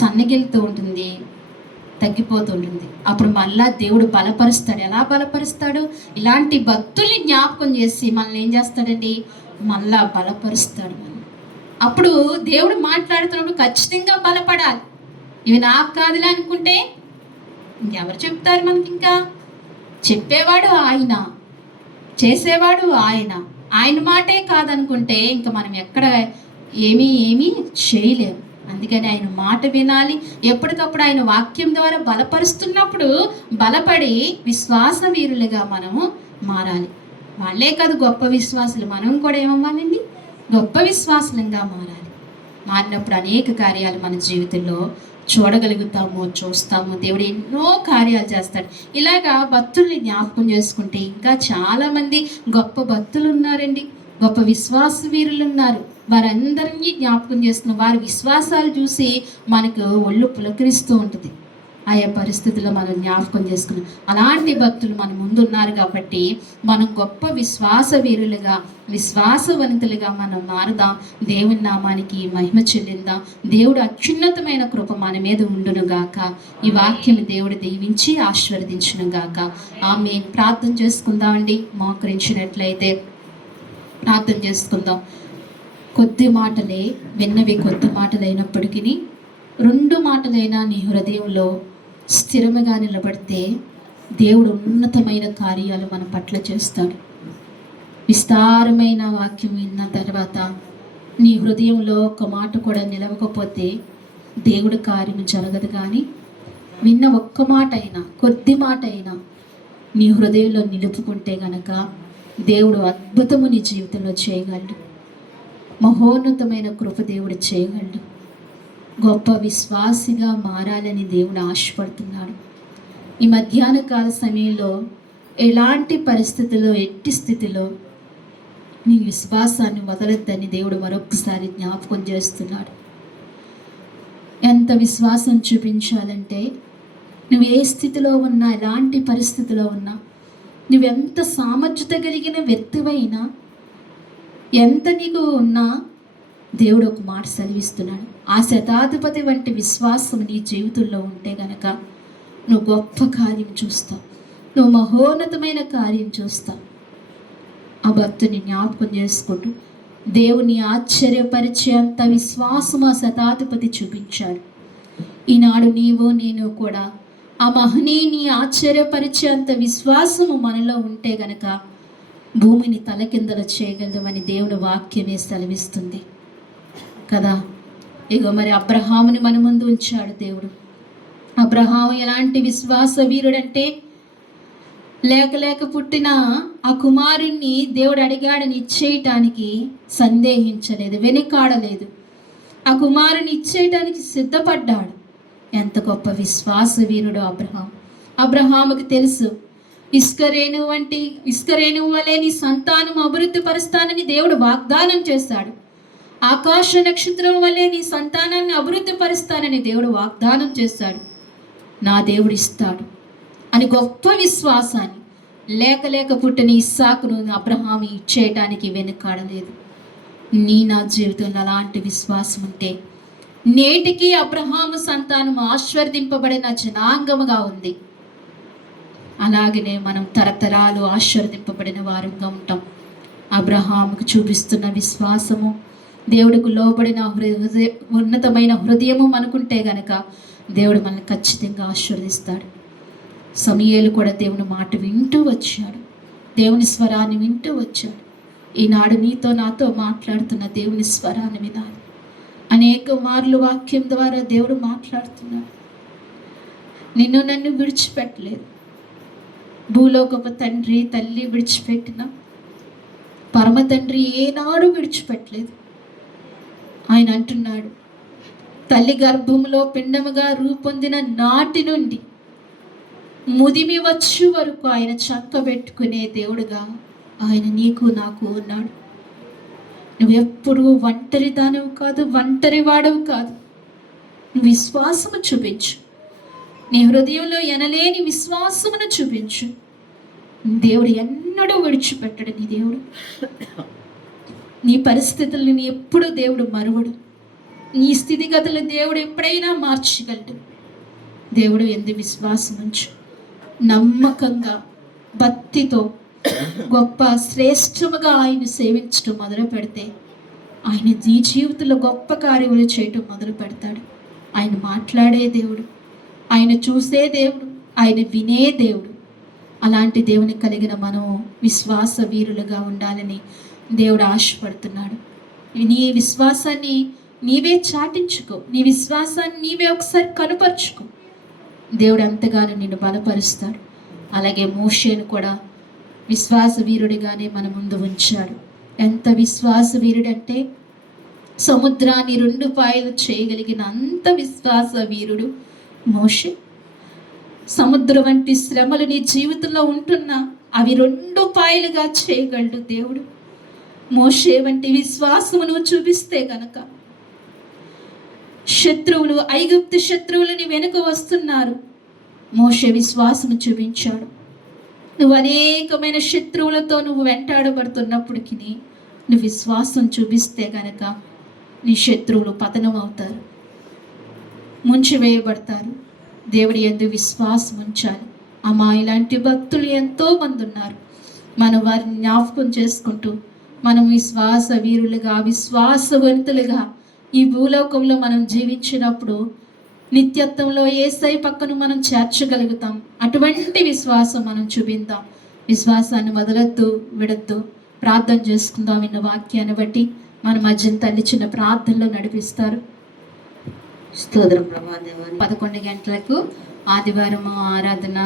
సన్నగిలుతూ ఉంటుంది, తగ్గిపోతుంటుంది. అప్పుడు మళ్ళా దేవుడు బలపరుస్తాడు. ఎలా బలపరుస్తాడు? ఇలాంటి భక్తుల్ని జ్ఞాపకం చేసి మనల్ని ఏం చేస్తాడండి? మళ్ళా బలపరుస్తాడు. అప్పుడు దేవుడు మాట్లాడుతున్నప్పుడు ఖచ్చితంగా బలపడాలి. ఇవి నాకు కాదులే అనుకుంటే ఇంకెవరు చెప్తారు మనకి? ఇంకా చెప్పేవాడు ఆయన, చేసేవాడు ఆయన. ఆయన మాటే కాదనుకుంటే ఇంకా మనం ఎక్కడ ఏమీ చేయలేము. అందుకని ఆయన మాట వినాలి. ఎప్పటికప్పుడు ఆయన వాక్యం ద్వారా బలపరుస్తున్నప్పుడు బలపడి విశ్వాస వీరులుగా మనము మారాలి. వాళ్ళే కాదు గొప్ప విశ్వాసులు, మనం కూడా ఏమవ్వాలండి? గొప్ప విశ్వాసులంగా మారాలి. మారినప్పుడు అనేక కార్యాలు మన జీవితంలో చూడగలుగుతాము, చూస్తాము. దేవుడు ఎన్నో కార్యాలు చేస్తాడు. ఇలాగా భక్తుల్ని జ్ఞాపకం చేసుకుంటే ఇంకా చాలామంది గొప్ప భక్తులు ఉన్నారండి, గొప్ప విశ్వాస వీరులు ఉన్నారు. వారందరినీ జ్ఞాపకం చేస్తున్న వారి విశ్వాసాలు చూసి మనకు ఒళ్ళు పులకరిస్తూ ఉంటుంది. ఆయా పరిస్థితుల్లో మనం జ్ఞాపకం చేసుకున్నాం. అలాంటి భక్తులు మన ముందు ఉన్నారు కాబట్టి మనం గొప్ప విశ్వాస వీరులుగా, విశ్వాసవంతులుగా మనం మారుదాం. దేవుని నామానికి మహిమ చెల్లిందాం. దేవుడు అత్యున్నతమైన కృప మన మీద ఉండునుగాక. ఈ వాక్యం దేవుడు దీవించి ఆశీర్వదించునుగాక. ఆమేన్. ప్రార్థన చేసుకుందామండి. మోకరించినట్లయితే ప్రార్థన చేసుకుందాం. కొద్ది మాటలే విన్నవి, కొద్ది మాటలైనప్పటికీ 2 మాటలైనా నీ హృదయంలో స్థిరముగా నిలబడితే దేవుడు ఉన్నతమైన కార్యాలు మన పట్ల చేస్తాడు. విస్తారమైన వాక్యం విన్న తర్వాత నీ హృదయంలో ఒక మాట కూడా నిలవకపోతే దేవుడి కార్యం జరగదు. కానీ విన్న ఒక్క మాట అయినా, కొద్ది మాట అయినా నీ హృదయంలో నిలుపుకుంటే గనక దేవుడు అద్భుతము నీ జీవితంలో చేయగలడు. మహోన్నతమైన కృప దేవుడు చేయగలడు. గొప్ప విశ్వాసిగా మారాలని దేవుడు ఆశపడుతున్నాడు. ఈ మధ్యాహ్న కాల సమయంలో ఎలాంటి పరిస్థితుల్లో, ఎట్టి స్థితిలో నీ విశ్వాసాన్ని వదలొద్దని దేవుడు మరొకసారి జ్ఞాపకం చేస్తున్నాడు. ఎంత విశ్వాసం చూపించాలంటే, నువ్వు ఏ స్థితిలో ఉన్నా, ఎలాంటి పరిస్థితిలో ఉన్నా, నువ్వెంత సామర్థ్యత కలిగిన వ్యక్తివైనా, ఎంత నీకు ఉన్నా దేవుడు ఒక మాట సెలవిస్తున్నాడు. ఆ శతాధిపతి వంటి విశ్వాసం నీ జీవితంలో ఉంటే గనక నువ్వు గొప్ప కార్యం చూస్తావు, నువ్వు మహోన్నతమైన కార్యం చూస్తావు. ఆ భక్తుని జ్ఞాపకం చేసుకుంటూ దేవుని ఆశ్చర్యపరిచే అంత విశ్వాసం ఆ శతాధిపతి చూపించాడు. ఈనాడు నీవు నేను కూడా ఆ మహనీయుని ఆశ్చర్యపరిచే అంత విశ్వాసము మనలో ఉంటే గనక భూమిని తలకిందలు చేయగలమని దేవుడు వాక్యమే సెలవిస్తుంది కదా. ఇగో మరి అబ్రహాముని మన ముందు ఉంచాడు దేవుడు. అబ్రహాము ఎలాంటి విశ్వాస వీరుడంటే, లేక పుట్టిన ఆ కుమారుణ్ణి దేవుడు అడిగాడని ఇచ్చేయటానికి సందేహించలేదు, వెనుకాడలేదు. ఆ కుమారుని ఇచ్చేయటానికి సిద్ధపడ్డాడు. ఎంత గొప్ప విశ్వాస వీరుడు అబ్రహాం. అబ్రహాముకి తెలుసు, ఇస్కరేణువు వలె నీ సంతానం అభివృద్ధి పరుస్తానని దేవుడు వాగ్దానం చేశాడు. ఆకాశ నక్షత్రం వల్లే నీ సంతానాన్ని అభివృద్ధి పరుస్తానని దేవుడు వాగ్దానం చేశాడు. నా దేవుడు ఇస్తాడు అని గొప్ప విశ్వాసాన్ని లేక పుట్టిన ఇస్సాకును అబ్రహాము ఇచ్చేయటానికి వెనుకాడలేదు. నా జీవితంలో అలాంటి విశ్వాసం ఉంటే నేటికి అబ్రహాము సంతానం ఆశీర్వదింపబడిన జనాంగముగా ఉంది. అలాగనే మనం తరతరాలు ఆశీర్వదింపబడిన వారంగా ఉంటాం. అబ్రహాముకు చూపిస్తున్న విశ్వాసము, దేవుడికి లోబడిన ఉన్నతమైన హృదయము మనకుంటే గనక దేవుడు మనల్ని ఖచ్చితంగా ఆశీర్వదిస్తాడు. సమూయేలు కూడా దేవుని మాట వింటూ వచ్చాడు, దేవుని స్వరాన్ని వింటూ వచ్చాడు. ఈనాడు నీతో నాతో మాట్లాడుతున్న దేవుని స్వరాన్ని వినాలి. అనేక మార్లు వాక్యం ద్వారా దేవుడు మాట్లాడుతున్నాడు. నిన్ను నన్ను విడిచిపెట్టలేదు. భూలోకపు తండ్రి తల్లి విడిచిపెట్టిన పరమ తండ్రి ఏనాడు విడిచిపెట్టలేదు. ఆయన అంటున్నాడు, తల్లి గర్భంలో పిండముగా రూపొందిన నాటి నుండి ముదిమి వచ్చు వరకు ఆయన చక్కబెట్టుకునే దేవుడుగా ఆయన నీకు నాకు ఉన్నాడు. నువ్వు ఎప్పుడూ ఒంటరి దానవు కాదు, ఒంటరి వాడవు కాదు. నువ్వు విశ్వాసము చూపించు, నీ హృదయంలో ఎనలేని విశ్వాసమును చూపించు. దేవుడు ఎన్నడూ విడిచిపెట్టడు. నీ దేవుడు నీ పరిస్థితులను ఎప్పుడూ దేవుడు మరువడు. నీ స్థితిగతులు దేవుడు ఎప్పుడైనా మార్చగలడు. దేవుడు ఎందు విశ్వాసం ఉంచు. నమ్మకంగా భక్తితో గొప్ప శ్రేష్టముగా ఆయన సేవించడం మొదలు పెడితే ఆయన నీ జీవితంలో గొప్ప కార్యములు చేయటం మొదలు పెడతాడు. ఆయన మాట్లాడే దేవుడు, ఆయన చూసే దేవుడు, ఆయన వినే దేవుడు. అలాంటి దేవుని కలిగిన మనం విశ్వాస వీరులుగా ఉండాలని దేవుడు ఆశపడుతున్నాడు. నీ విశ్వాసాన్ని నీవే చాటించుకో, నీ విశ్వాసాన్ని నీవే ఒకసారి కనుపరుచుకో. దేవుడు అంతగానో నిన్ను బలపరుస్తాడు. అలాగే మోషేను కూడా విశ్వాస వీరుడిగానే మన ముందు ఉంచాడు. ఎంత విశ్వాస వీరుడంటే సముద్రాన్ని 2 పాయలు చేయగలిగిన అంత విశ్వాస వీరుడు మోషే. సముద్రం వంటి శ్రమలు నీ జీవితంలో ఉంటున్నా అవి 2 పాయలుగా చేయగలడు దేవుడు. మోషే వంటి విశ్వాసమును చూపిస్తే గనక శత్రువులు, ఐగుప్తు శత్రువులని వెనుక వస్తున్నారు. మోషే విశ్వాసము చూపించాడు. నువ్వు అనేకమైన శత్రువులతో నువ్వు వెంటాడబడుతున్నప్పటికీ నువ్వు విశ్వాసం చూపిస్తే గనక నీ శత్రువులు పతనం అవుతారు, ముంచివేయబడతారు. దేవుడి యందు విశ్వాసం ఉంచాలి. అమ్మా, ఇలాంటి భక్తులు ఎంతో మంది ఉన్నారు. మనం వారిని జ్ఞాపకం చేసుకుంటూ మనం విశ్వాస వీరులుగా, విశ్వాసవంతులుగా ఈ భూలోకంలో మనం జీవించినప్పుడు నిత్యత్వంలో యేసయ్య పక్కన మనం చేర్చగలుగుతాం. అటువంటి విశ్వాసం మనం చూపిద్దాం. విశ్వాసాన్ని వదలొద్దు, విడద్దు. ప్రార్థన చేసుకుందాం. విన్న వాక్యాన్ని బట్టి మన మధ్యన తల్లి చిన్న ప్రార్థనలో నడిపిస్తారు. స్తోత్రం ప్రభా. 11 గంటలకు ఆదివారం ఆరాధన,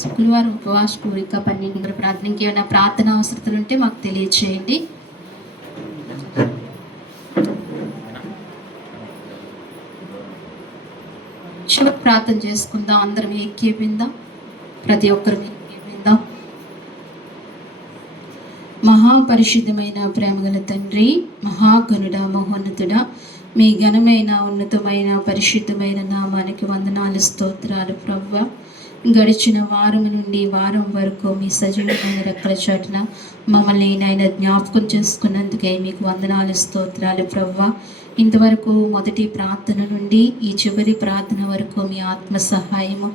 శుక్రవారం ఉపవాస పూరిక, 12 ప్రార్థనకి. ఏమైనా ప్రార్థన అవసరతలు ఉంటే మాకు తెలియచేయండి. శివ ప్రార్థన చేసుకుందాం. అందరం ఏకీవిందాం. ప్రతి ఒక్కరు ఏకీవిందాం. మహాపరిశుద్ధమైన ప్రేమగల తండ్రి, మహాగణుడ, మహోన్నతుడ, మీ ఘనమైన ఉన్నతమైన పరిశుద్ధమైన నామానికి వందనాలు, స్తోత్రాలు ప్రభువా. గడిచిన వారం నుండి వారం వరకు మీ సజీవమైన రెక్కల చాటున మమ్మల్ని నాయన జ్ఞాపకం చేసుకున్నందుకే మీకు వందనాలు, స్తోత్రాలు ప్రభువా. ఇంతవరకు మొదటి ప్రార్థన నుండి ఈ చివరి ప్రార్థన వరకు మీ ఆత్మ సహాయము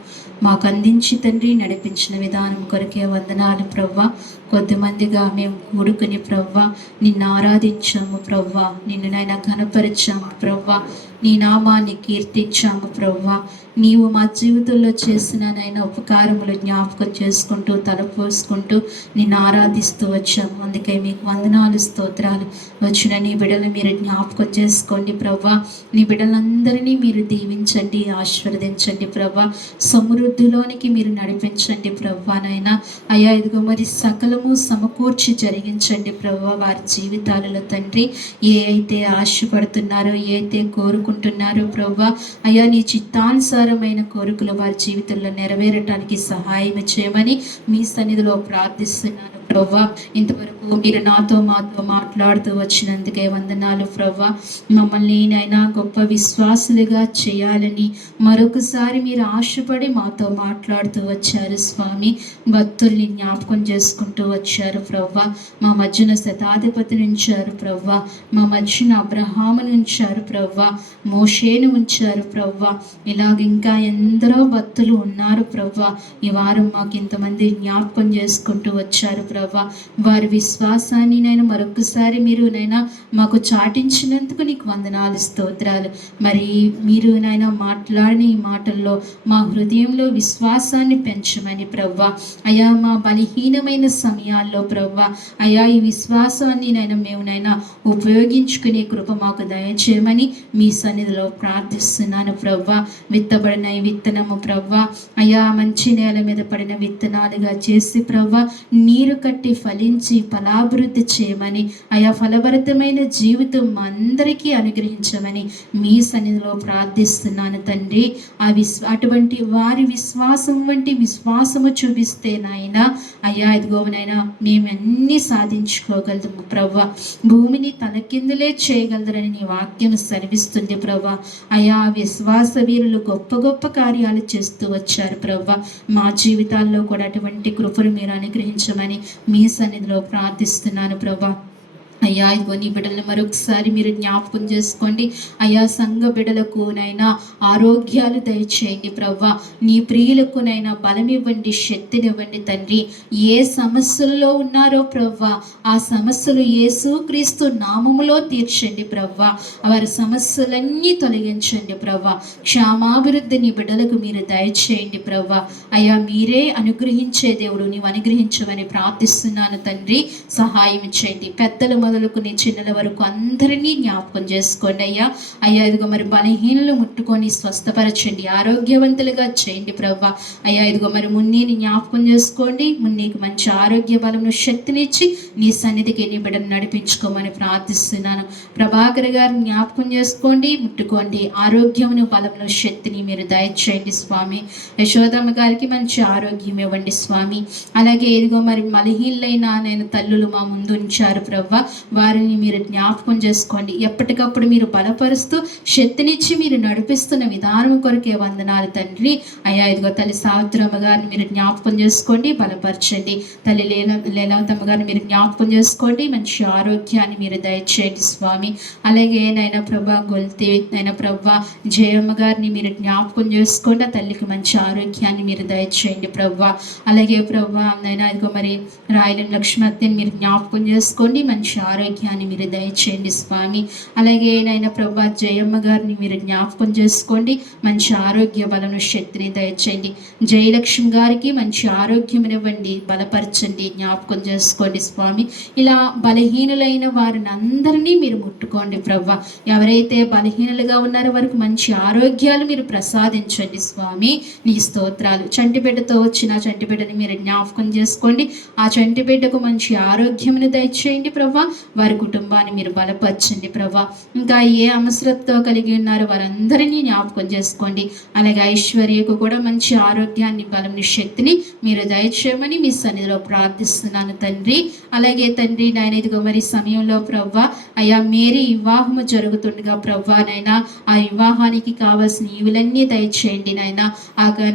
మాకు అందించి తండ్రి నడిపించిన విధానం కొరకే వందనాలు ప్రవ్వా. కొద్దిమందిగా మేము కూడుకుని ప్రవ్వా నిన్ను ఆరాధించాము ప్రవ్వా, నిన్ను నాయన ఘనపరిచాము ప్రవ్వా, నీ నామాన్ని కీర్తించాము ప్రవ్వా. నీవు మా జీవితంలో చేసిన నాయన ఉపకారములు జ్ఞాపకం చేసుకుంటూ తలపోసుకుంటూ నిన్ను ఆరాధిస్తూ వచ్చాము. అందుకే మీకు వందనాలు, స్తోత్రాలు. వచ్చిన నీ బిడ్డలు మీరు జ్ఞాపకం చేసుకోండి ప్రవ్వా. నీ బిడ్డలందరినీ మీరు దీవించండి, ఆశీర్వదించండి ప్రవ్వా. సమృద్ధిలోనికి మీరు నడిపించండి ప్రవ్వా. నాయన అయ్యా, ఇదిగో మరి సకలము సమకూర్చి జరిగించండి ప్రవ్వా. వారి జీవితాలలో తండ్రి ఏ అయితే ఆశపడుతున్నారో, ఏ అయితే కోరుకుంటున్నారో ప్రవ్వా, అయ్యా నీ చిత్తానుసారమైన కోరికలు వారి జీవితంలో నెరవేరటానికి సహాయం చేయమని మీ సన్నిధిలో ప్రార్థిస్తున్నాను ప్రవ్వా. ఇంతవరకు మీరు నాతో మాతో మాట్లాడుతూ వచ్చినందుకే వందనాలు ప్రవ్వా. మమ్మల్ని నైనా గొప్ప విశ్వాసులుగా చేయాలని మరొకసారి మీరు ఆశపడి మాతో మాట్లాడుతూ వచ్చారు స్వామి. భక్తుల్ని జ్ఞాపకం చేసుకుంటూ వచ్చారు ప్రవ్వా. మా మధ్యన శతాధిపతిని ఉంచారు ప్రవ్వా, మా మధ్యన అబ్రహామును ఉంచారు ప్రవ్వా, మోషేను ఉంచారు ప్రవ్వా. ఇలాగ ఇంకా ఎందరో భక్తులు ఉన్నారు ప్రవ్వా. ఈ వారం మాకు ఇంతమంది జ్ఞాపకం చేసుకుంటూ వచ్చారు ప్రవ్వా. వారి విశ్వాసాన్ని నైనా మరొకసారి మీరు నైనా మాకు చాటించినందుకు నీకు వందనాలు, స్తోత్రాలు. మరి మీరు నైనా మాట్లాడిన ఈ మాటల్లో మా హృదయంలో విశ్వాసాన్ని పెంచమని ప్రవ్వా. అయా మా బలహీనమైన సమయాల్లో ప్రవ్వా, అయా ఈ విశ్వాసాన్ని నైనా మేము నైనా ఉపయోగించుకునే కృప మాకు దయచేయమని మీ సన్నిధిలో ప్రార్థిస్తున్నాను ప్రవ్వా. విత్తబడిన ఈ విత్తనము ప్రవ్వా, అయా మంచి నేల మీద పడిన విత్తనాలుగా చేసి ప్రవ్వా నీరు కట్టి ఫలించి ఫలాభివృద్ధి చేయమని, అయా ఫలభరితమైన జీవితం మా అందరికీ అనుగ్రహించమని మీ సన్నిధిలో ప్రార్థిస్తున్నాను తండ్రి. అటువంటి వారి విశ్వాసం వంటి విశ్వాసము చూపిస్తే నాయన, అయ్యా ఇదిగోనైనా మేమన్నీ సాధించుకోగలము ప్రవ్వా. భూమిని తలకిందులే చేయగలరని నీ వాక్యం సెలవిస్తుంది ప్రవ్వా. అయా విశ్వాస వీరులు గొప్ప గొప్ప కార్యాలు చేస్తూ వచ్చారు ప్రవ్వా. మా జీవితాల్లో కూడా అటువంటి కృపను మీరు అనుగ్రహించమని మీ సన్నిధిలో ప్రార్థిస్తున్నాను ప్రవ్వా. అయ్యా ఇదిగో నీ బిడ్డలను మరొకసారి మీరు జ్ఞాపకం చేసుకోండి. అయ్యా సంఘ బిడ్డలకు నైనా ఆరోగ్యాలు దయచేయండి ప్రవ్వా. నీ ప్రియులకు నైనా బలం ఇవ్వండి, శక్తినివ్వండి తండ్రి. ఏ సమస్యల్లో ఉన్నారో ప్రవ్వా, ఆ సమస్యలు యేసుక్రీస్తు నామములో తీర్చండి ప్రవ్వా. వారి సమస్యలన్నీ తొలగించండి ప్రవ్వా. క్షేమాభివృద్ధి నీ బిడ్డలకు మీరు దయచేయండి ప్రవ్వా. అయ్యా మీరే అనుగ్రహించే దేవుడు, నీవు అనుగ్రహించమని ప్రార్థిస్తున్నాను తండ్రి. సహాయం చేయండి. పెద్దలు మొదలుకుని చిన్నల వరకు అందరినీ జ్ఞాపకం చేసుకోండి అయ్యా. అయ్యా ఇదిగో మరి బలహీనలు ముట్టుకొని స్వస్థపరచండి, ఆరోగ్యవంతులుగా చేయండి ప్రవ్వా. అయ్యా ఇదిగో మరి మున్నీని జ్ఞాపకం చేసుకోండి. మున్నీకి మంచి ఆరోగ్య బలమును శక్తినిచ్చి నీ సన్నిధికి నీ బిడ్డను నడిపించుకోమని ప్రార్థిస్తున్నాను. ప్రభాకర్ గారిని జ్ఞాపకం చేసుకోండి, ముట్టుకోండి. ఆరోగ్యమును బలమును శక్తిని మీరు దయచేయండి స్వామి. యశోదమ్మ గారికి మంచి ఆరోగ్యం ఇవ్వండి స్వామి. అలాగే ఇదిగో మరి బలహీనలైన నేను తల్లులు మా ముందు ఉంచారు ప్రవ్వా. వారిని మీరు జ్ఞాపకం చేసుకోండి. ఎప్పటికప్పుడు మీరు బలపరుస్తూ శక్తినిచ్చి మీరు నడిపిస్తున్న విధానం కొరకే వందనాలు తండ్రి. అయ్యా ఇదిగో తల్లి సావిత్రమ్మ గారిని మీరు జ్ఞాపకం చేసుకోండి, బలపరచండి. తల్లి లీలావతమ్మ గారిని మీరు జ్ఞాపకం చేసుకోండి, మంచి ఆరోగ్యాన్ని మీరు దయచేయండి స్వామి. అలాగే నైనా ప్రభా గొల్తే నైనా ప్రభా జయమ్మ గారిని మీరు జ్ఞాపకం చేసుకోండి. ఆ తల్లికి మంచి ఆరోగ్యాన్ని మీరు దయచేయండి ప్రభా. అలాగే ప్రభా నైనా ఇదిగో మరి రాయలం లక్ష్మీని మీరు జ్ఞాపకం చేసుకోండి, మంచి ఆరోగ్యాన్ని మీరు దయచేయండి స్వామి. అలాగే నైనా ప్రభా జయమ్మ గారిని మీరు జ్ఞాపకం చేసుకోండి, మంచి ఆరోగ్య బలను శక్తిని దయచేయండి. జయలక్ష్మి గారికి మంచి ఆరోగ్యమివ్వండి, బలపరచండి, జ్ఞాపకం చేసుకోండి స్వామి. ఇలా బలహీనులైన వారిని అందరినీ మీరు ముట్టుకోండి ప్రభా. ఎవరైతే బలహీనులుగా ఉన్నారో వారికి మంచి ఆరోగ్యాలు మీరు ప్రసాదించండి స్వామి. నీ స్తోత్రాలు. చంటిబిడ్డతో వచ్చిన చంటిబిడ్డని మీరు జ్ఞాపకం చేసుకోండి. ఆ చంటిబిడ్డకు మంచి ఆరోగ్యమును దయచేయండి ప్రభా. వారి కుటుంబాన్ని మీరు బలపరచండి ప్రభా. ఇంకా ఏ అవసరతతో కలిగి ఉన్నారో వారందరినీ జ్ఞాపకం చేసుకోండి. అలాగే ఐశ్వర్యకు కూడా మంచి ఆరోగ్యాన్ని, బలంని, శక్తిని మీరు దయచేయమని మీ సన్నిధిలో ప్రార్థిస్తున్నాను తండ్రి. అలాగే తండ్రి నాయన ఇదిగో మరి సమయంలో ప్రవ్వా అయ్యా మేరీ వివాహము జరుగుతుండగా ప్రవ్వా నైనా ఆ వివాహానికి కావాల్సిన ఈవులన్నీ దయచేయండి నాయన.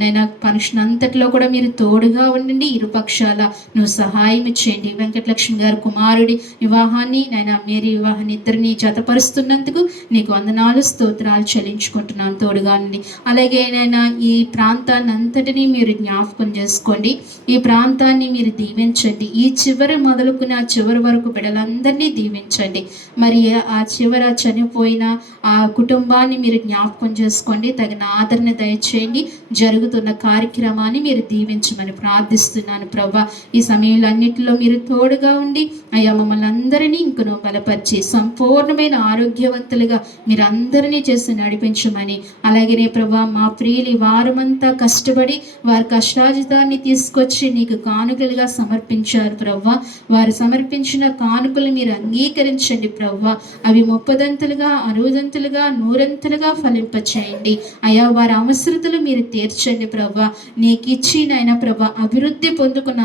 నైనా ఫంక్షన్ అంతట్లో కూడా మీరు తోడుగా ఉండండి. ఇరుపక్షాల నువ్వు సహాయం చేయండి. వెంకటలక్ష్మి గారి కుమారుడి వివాహాన్ని నైనా మేరీ వివాహాన్ని ఇద్దరిని జతపరుస్తున్నందుకు నీకు వందనాలు, స్తోత్రాలు చెల్లించుకుంటున్నాను. తోడుగా ఉండి అలాగే నైనా ఈ ప్రాంతాన్ని అంతటినీ మీరు జ్ఞాపకం చేసుకోండి. ఈ ప్రాంతాన్ని మీరు దీవించండి. ఈ చివరి మొదలుకుని ఆ చివరి వరకు బిడ్డలందరినీ దీవించండి. మరి ఆ చివర చనిపోయిన ఆ కుటుంబాన్ని మీరు జ్ఞాపకం చేసుకోండి. తగిన ఆదరణ దయచేయండి. జరుగుతున్న కార్యక్రమాన్ని మీరు దీవించమని ప్రార్థిస్తున్నాను ప్రభా. ఈ సమయంలో అన్నిటిలో మీరు తోడుగా ఉండి అయ్యా మమ్మల్ని అందరినీ ఇంకను బలపరిచి సంపూర్ణమైన ఆరోగ్యవంతులుగా మీరు అందరినీ చేసి నడిపించమని, అలాగనే ప్రభా మా ప్రియులు వారమంతా కష్టపడి వారి కష్టాజితాన్ని తీసుకొచ్చి నీకు కానుకలుగా సమర్పించారు ప్రభా. వారు సమర్పించిన కానుకలు మీరు అంగీకరించండి ప్రభా. అవి 30దంతులుగా 60దంతులుగా 100ంతులుగా ఫలింపచేయండి అయ్యా. వారి అవసరతలు మీరు తీర్చండి ప్రభా. నీకు ఇచ్చి నాయన ప్రభా అభివృద్ధి పొందుకున్న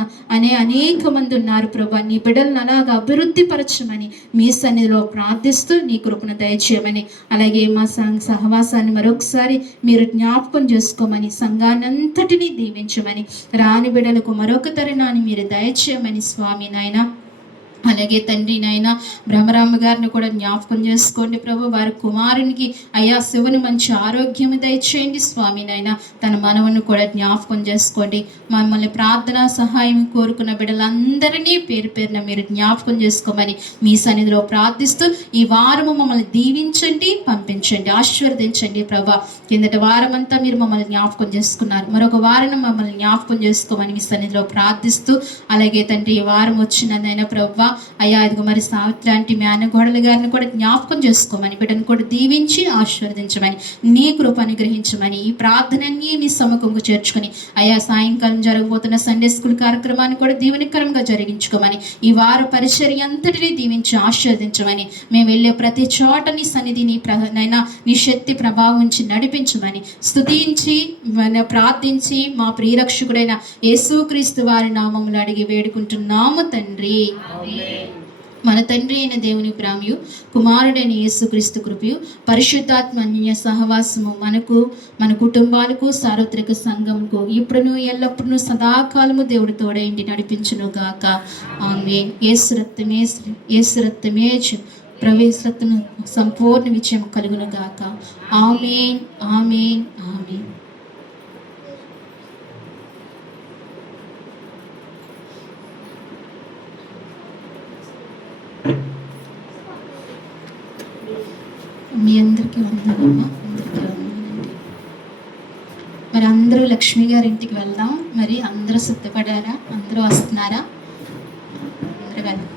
అనేక మంది ఉన్నారు ప్రభా. నీ బిడ్డలను అలాగా అభివృద్ధి పరచమని మీ సన్నిధిలో ప్రార్థిస్తూ నీ కృపను దయచేయమని, అలాగే మా సహవాసాన్ని మరొకసారి మీరు జ్ఞాపకం చేసుకోమని, సంఘాన్ని అంతటినీ దీవించమని, రాని బిడ్డలకు మరొక తరుణాన్ని మీరు దయచేయమని స్వామి నాయన. అలాగే తండ్రి నాయన బ్రహ్మరామ గారిని కూడా జ్ఞాపకం చేసుకోండి ప్రభు. వారి కుమారునికి అయ్యా శివుని మంచి ఆరోగ్యం దయచేయండి స్వామి నాయన. తన మనవను కూడా జ్ఞాపకం చేసుకోండి. మమ్మల్ని ప్రార్థనా సహాయం కోరుకున్న బిడ్డలందరినీ పేరు పేరున మీరు జ్ఞాపకం చేసుకోమని మీ సన్నిధిలో ప్రార్థిస్తూ ఈ వారము మమ్మల్ని దీవించండి, పంపించండి, ఆశీర్వదించండి ప్రభా. కిందటి వారం అంతా మీరు మమ్మల్ని జ్ఞాపకం చేసుకున్నారు. మరొక వారం మమ్మల్ని జ్ఞాపకం చేసుకోమని మీ సన్నిధిలో ప్రార్థిస్తూ, అలాగే తండ్రి ఈ వారం వచ్చినదైనా ప్రభా అయ్యా ఇదిగో మరి సావిత్రి ఆంటీ మేనగోడల గారిని కూడా జ్ఞాపకం చేసుకోమని, బిడ్డను కూడా దీవించి ఆశీర్వదించమని, నీ కృప అనుగ్రహించమని, ఈ ప్రార్థనని నీ సముఖంకు చేర్చుకొని అయ్యా సాయంకాలం జరగబోతున్న సండే స్కూల్ కార్యక్రమాన్ని కూడా దీవెనకరంగా జరిగించుకోమని, ఈ వార పరిచర్య అంతటినీ దీవించి ఆశీర్వదించమని, మేము వెళ్ళే ప్రతి చోట నీ సన్నిధి నైనా నీ శక్తి ప్రభావం ఉంచి నడిపించమని స్తుతించి ప్రార్థించి మా ప్రియరక్షకుడైన యేసుక్రీస్తు వారి నామములు అడిగి వేడుకుంటున్నాము తండ్రి. మన తండ్రి అయిన దేవుని ప్రేమయు, కుమారుడైన యేసుక్రీస్తు కృపయు, పరిశుద్ధాత్మ అన్య సహవాసము మనకు, మన కుటుంబాలకు, సార్వత్రిక సంఘముకు ఇప్పుడును ఎల్లప్పుడూ సదాకాలము దేవుడు తోడైండి నడిపించును గాక. ఆమేన్. యేసు రక్తమే ప్రవేశరత్న సంపూర్ణ విజయం కలుగును గాక. ఆమేన్, ఆమేన్, ఆమేన్. మీ అందరికీ వందనమ్మా, అందరికీ వందనండి. మరి అందరూ లక్ష్మి గారి ఇంటికి వెళ్దాం. మరి అందరూ సిద్ధపడారా? అందరూ వస్తున్నారా? అందరూ వెళ్దాం.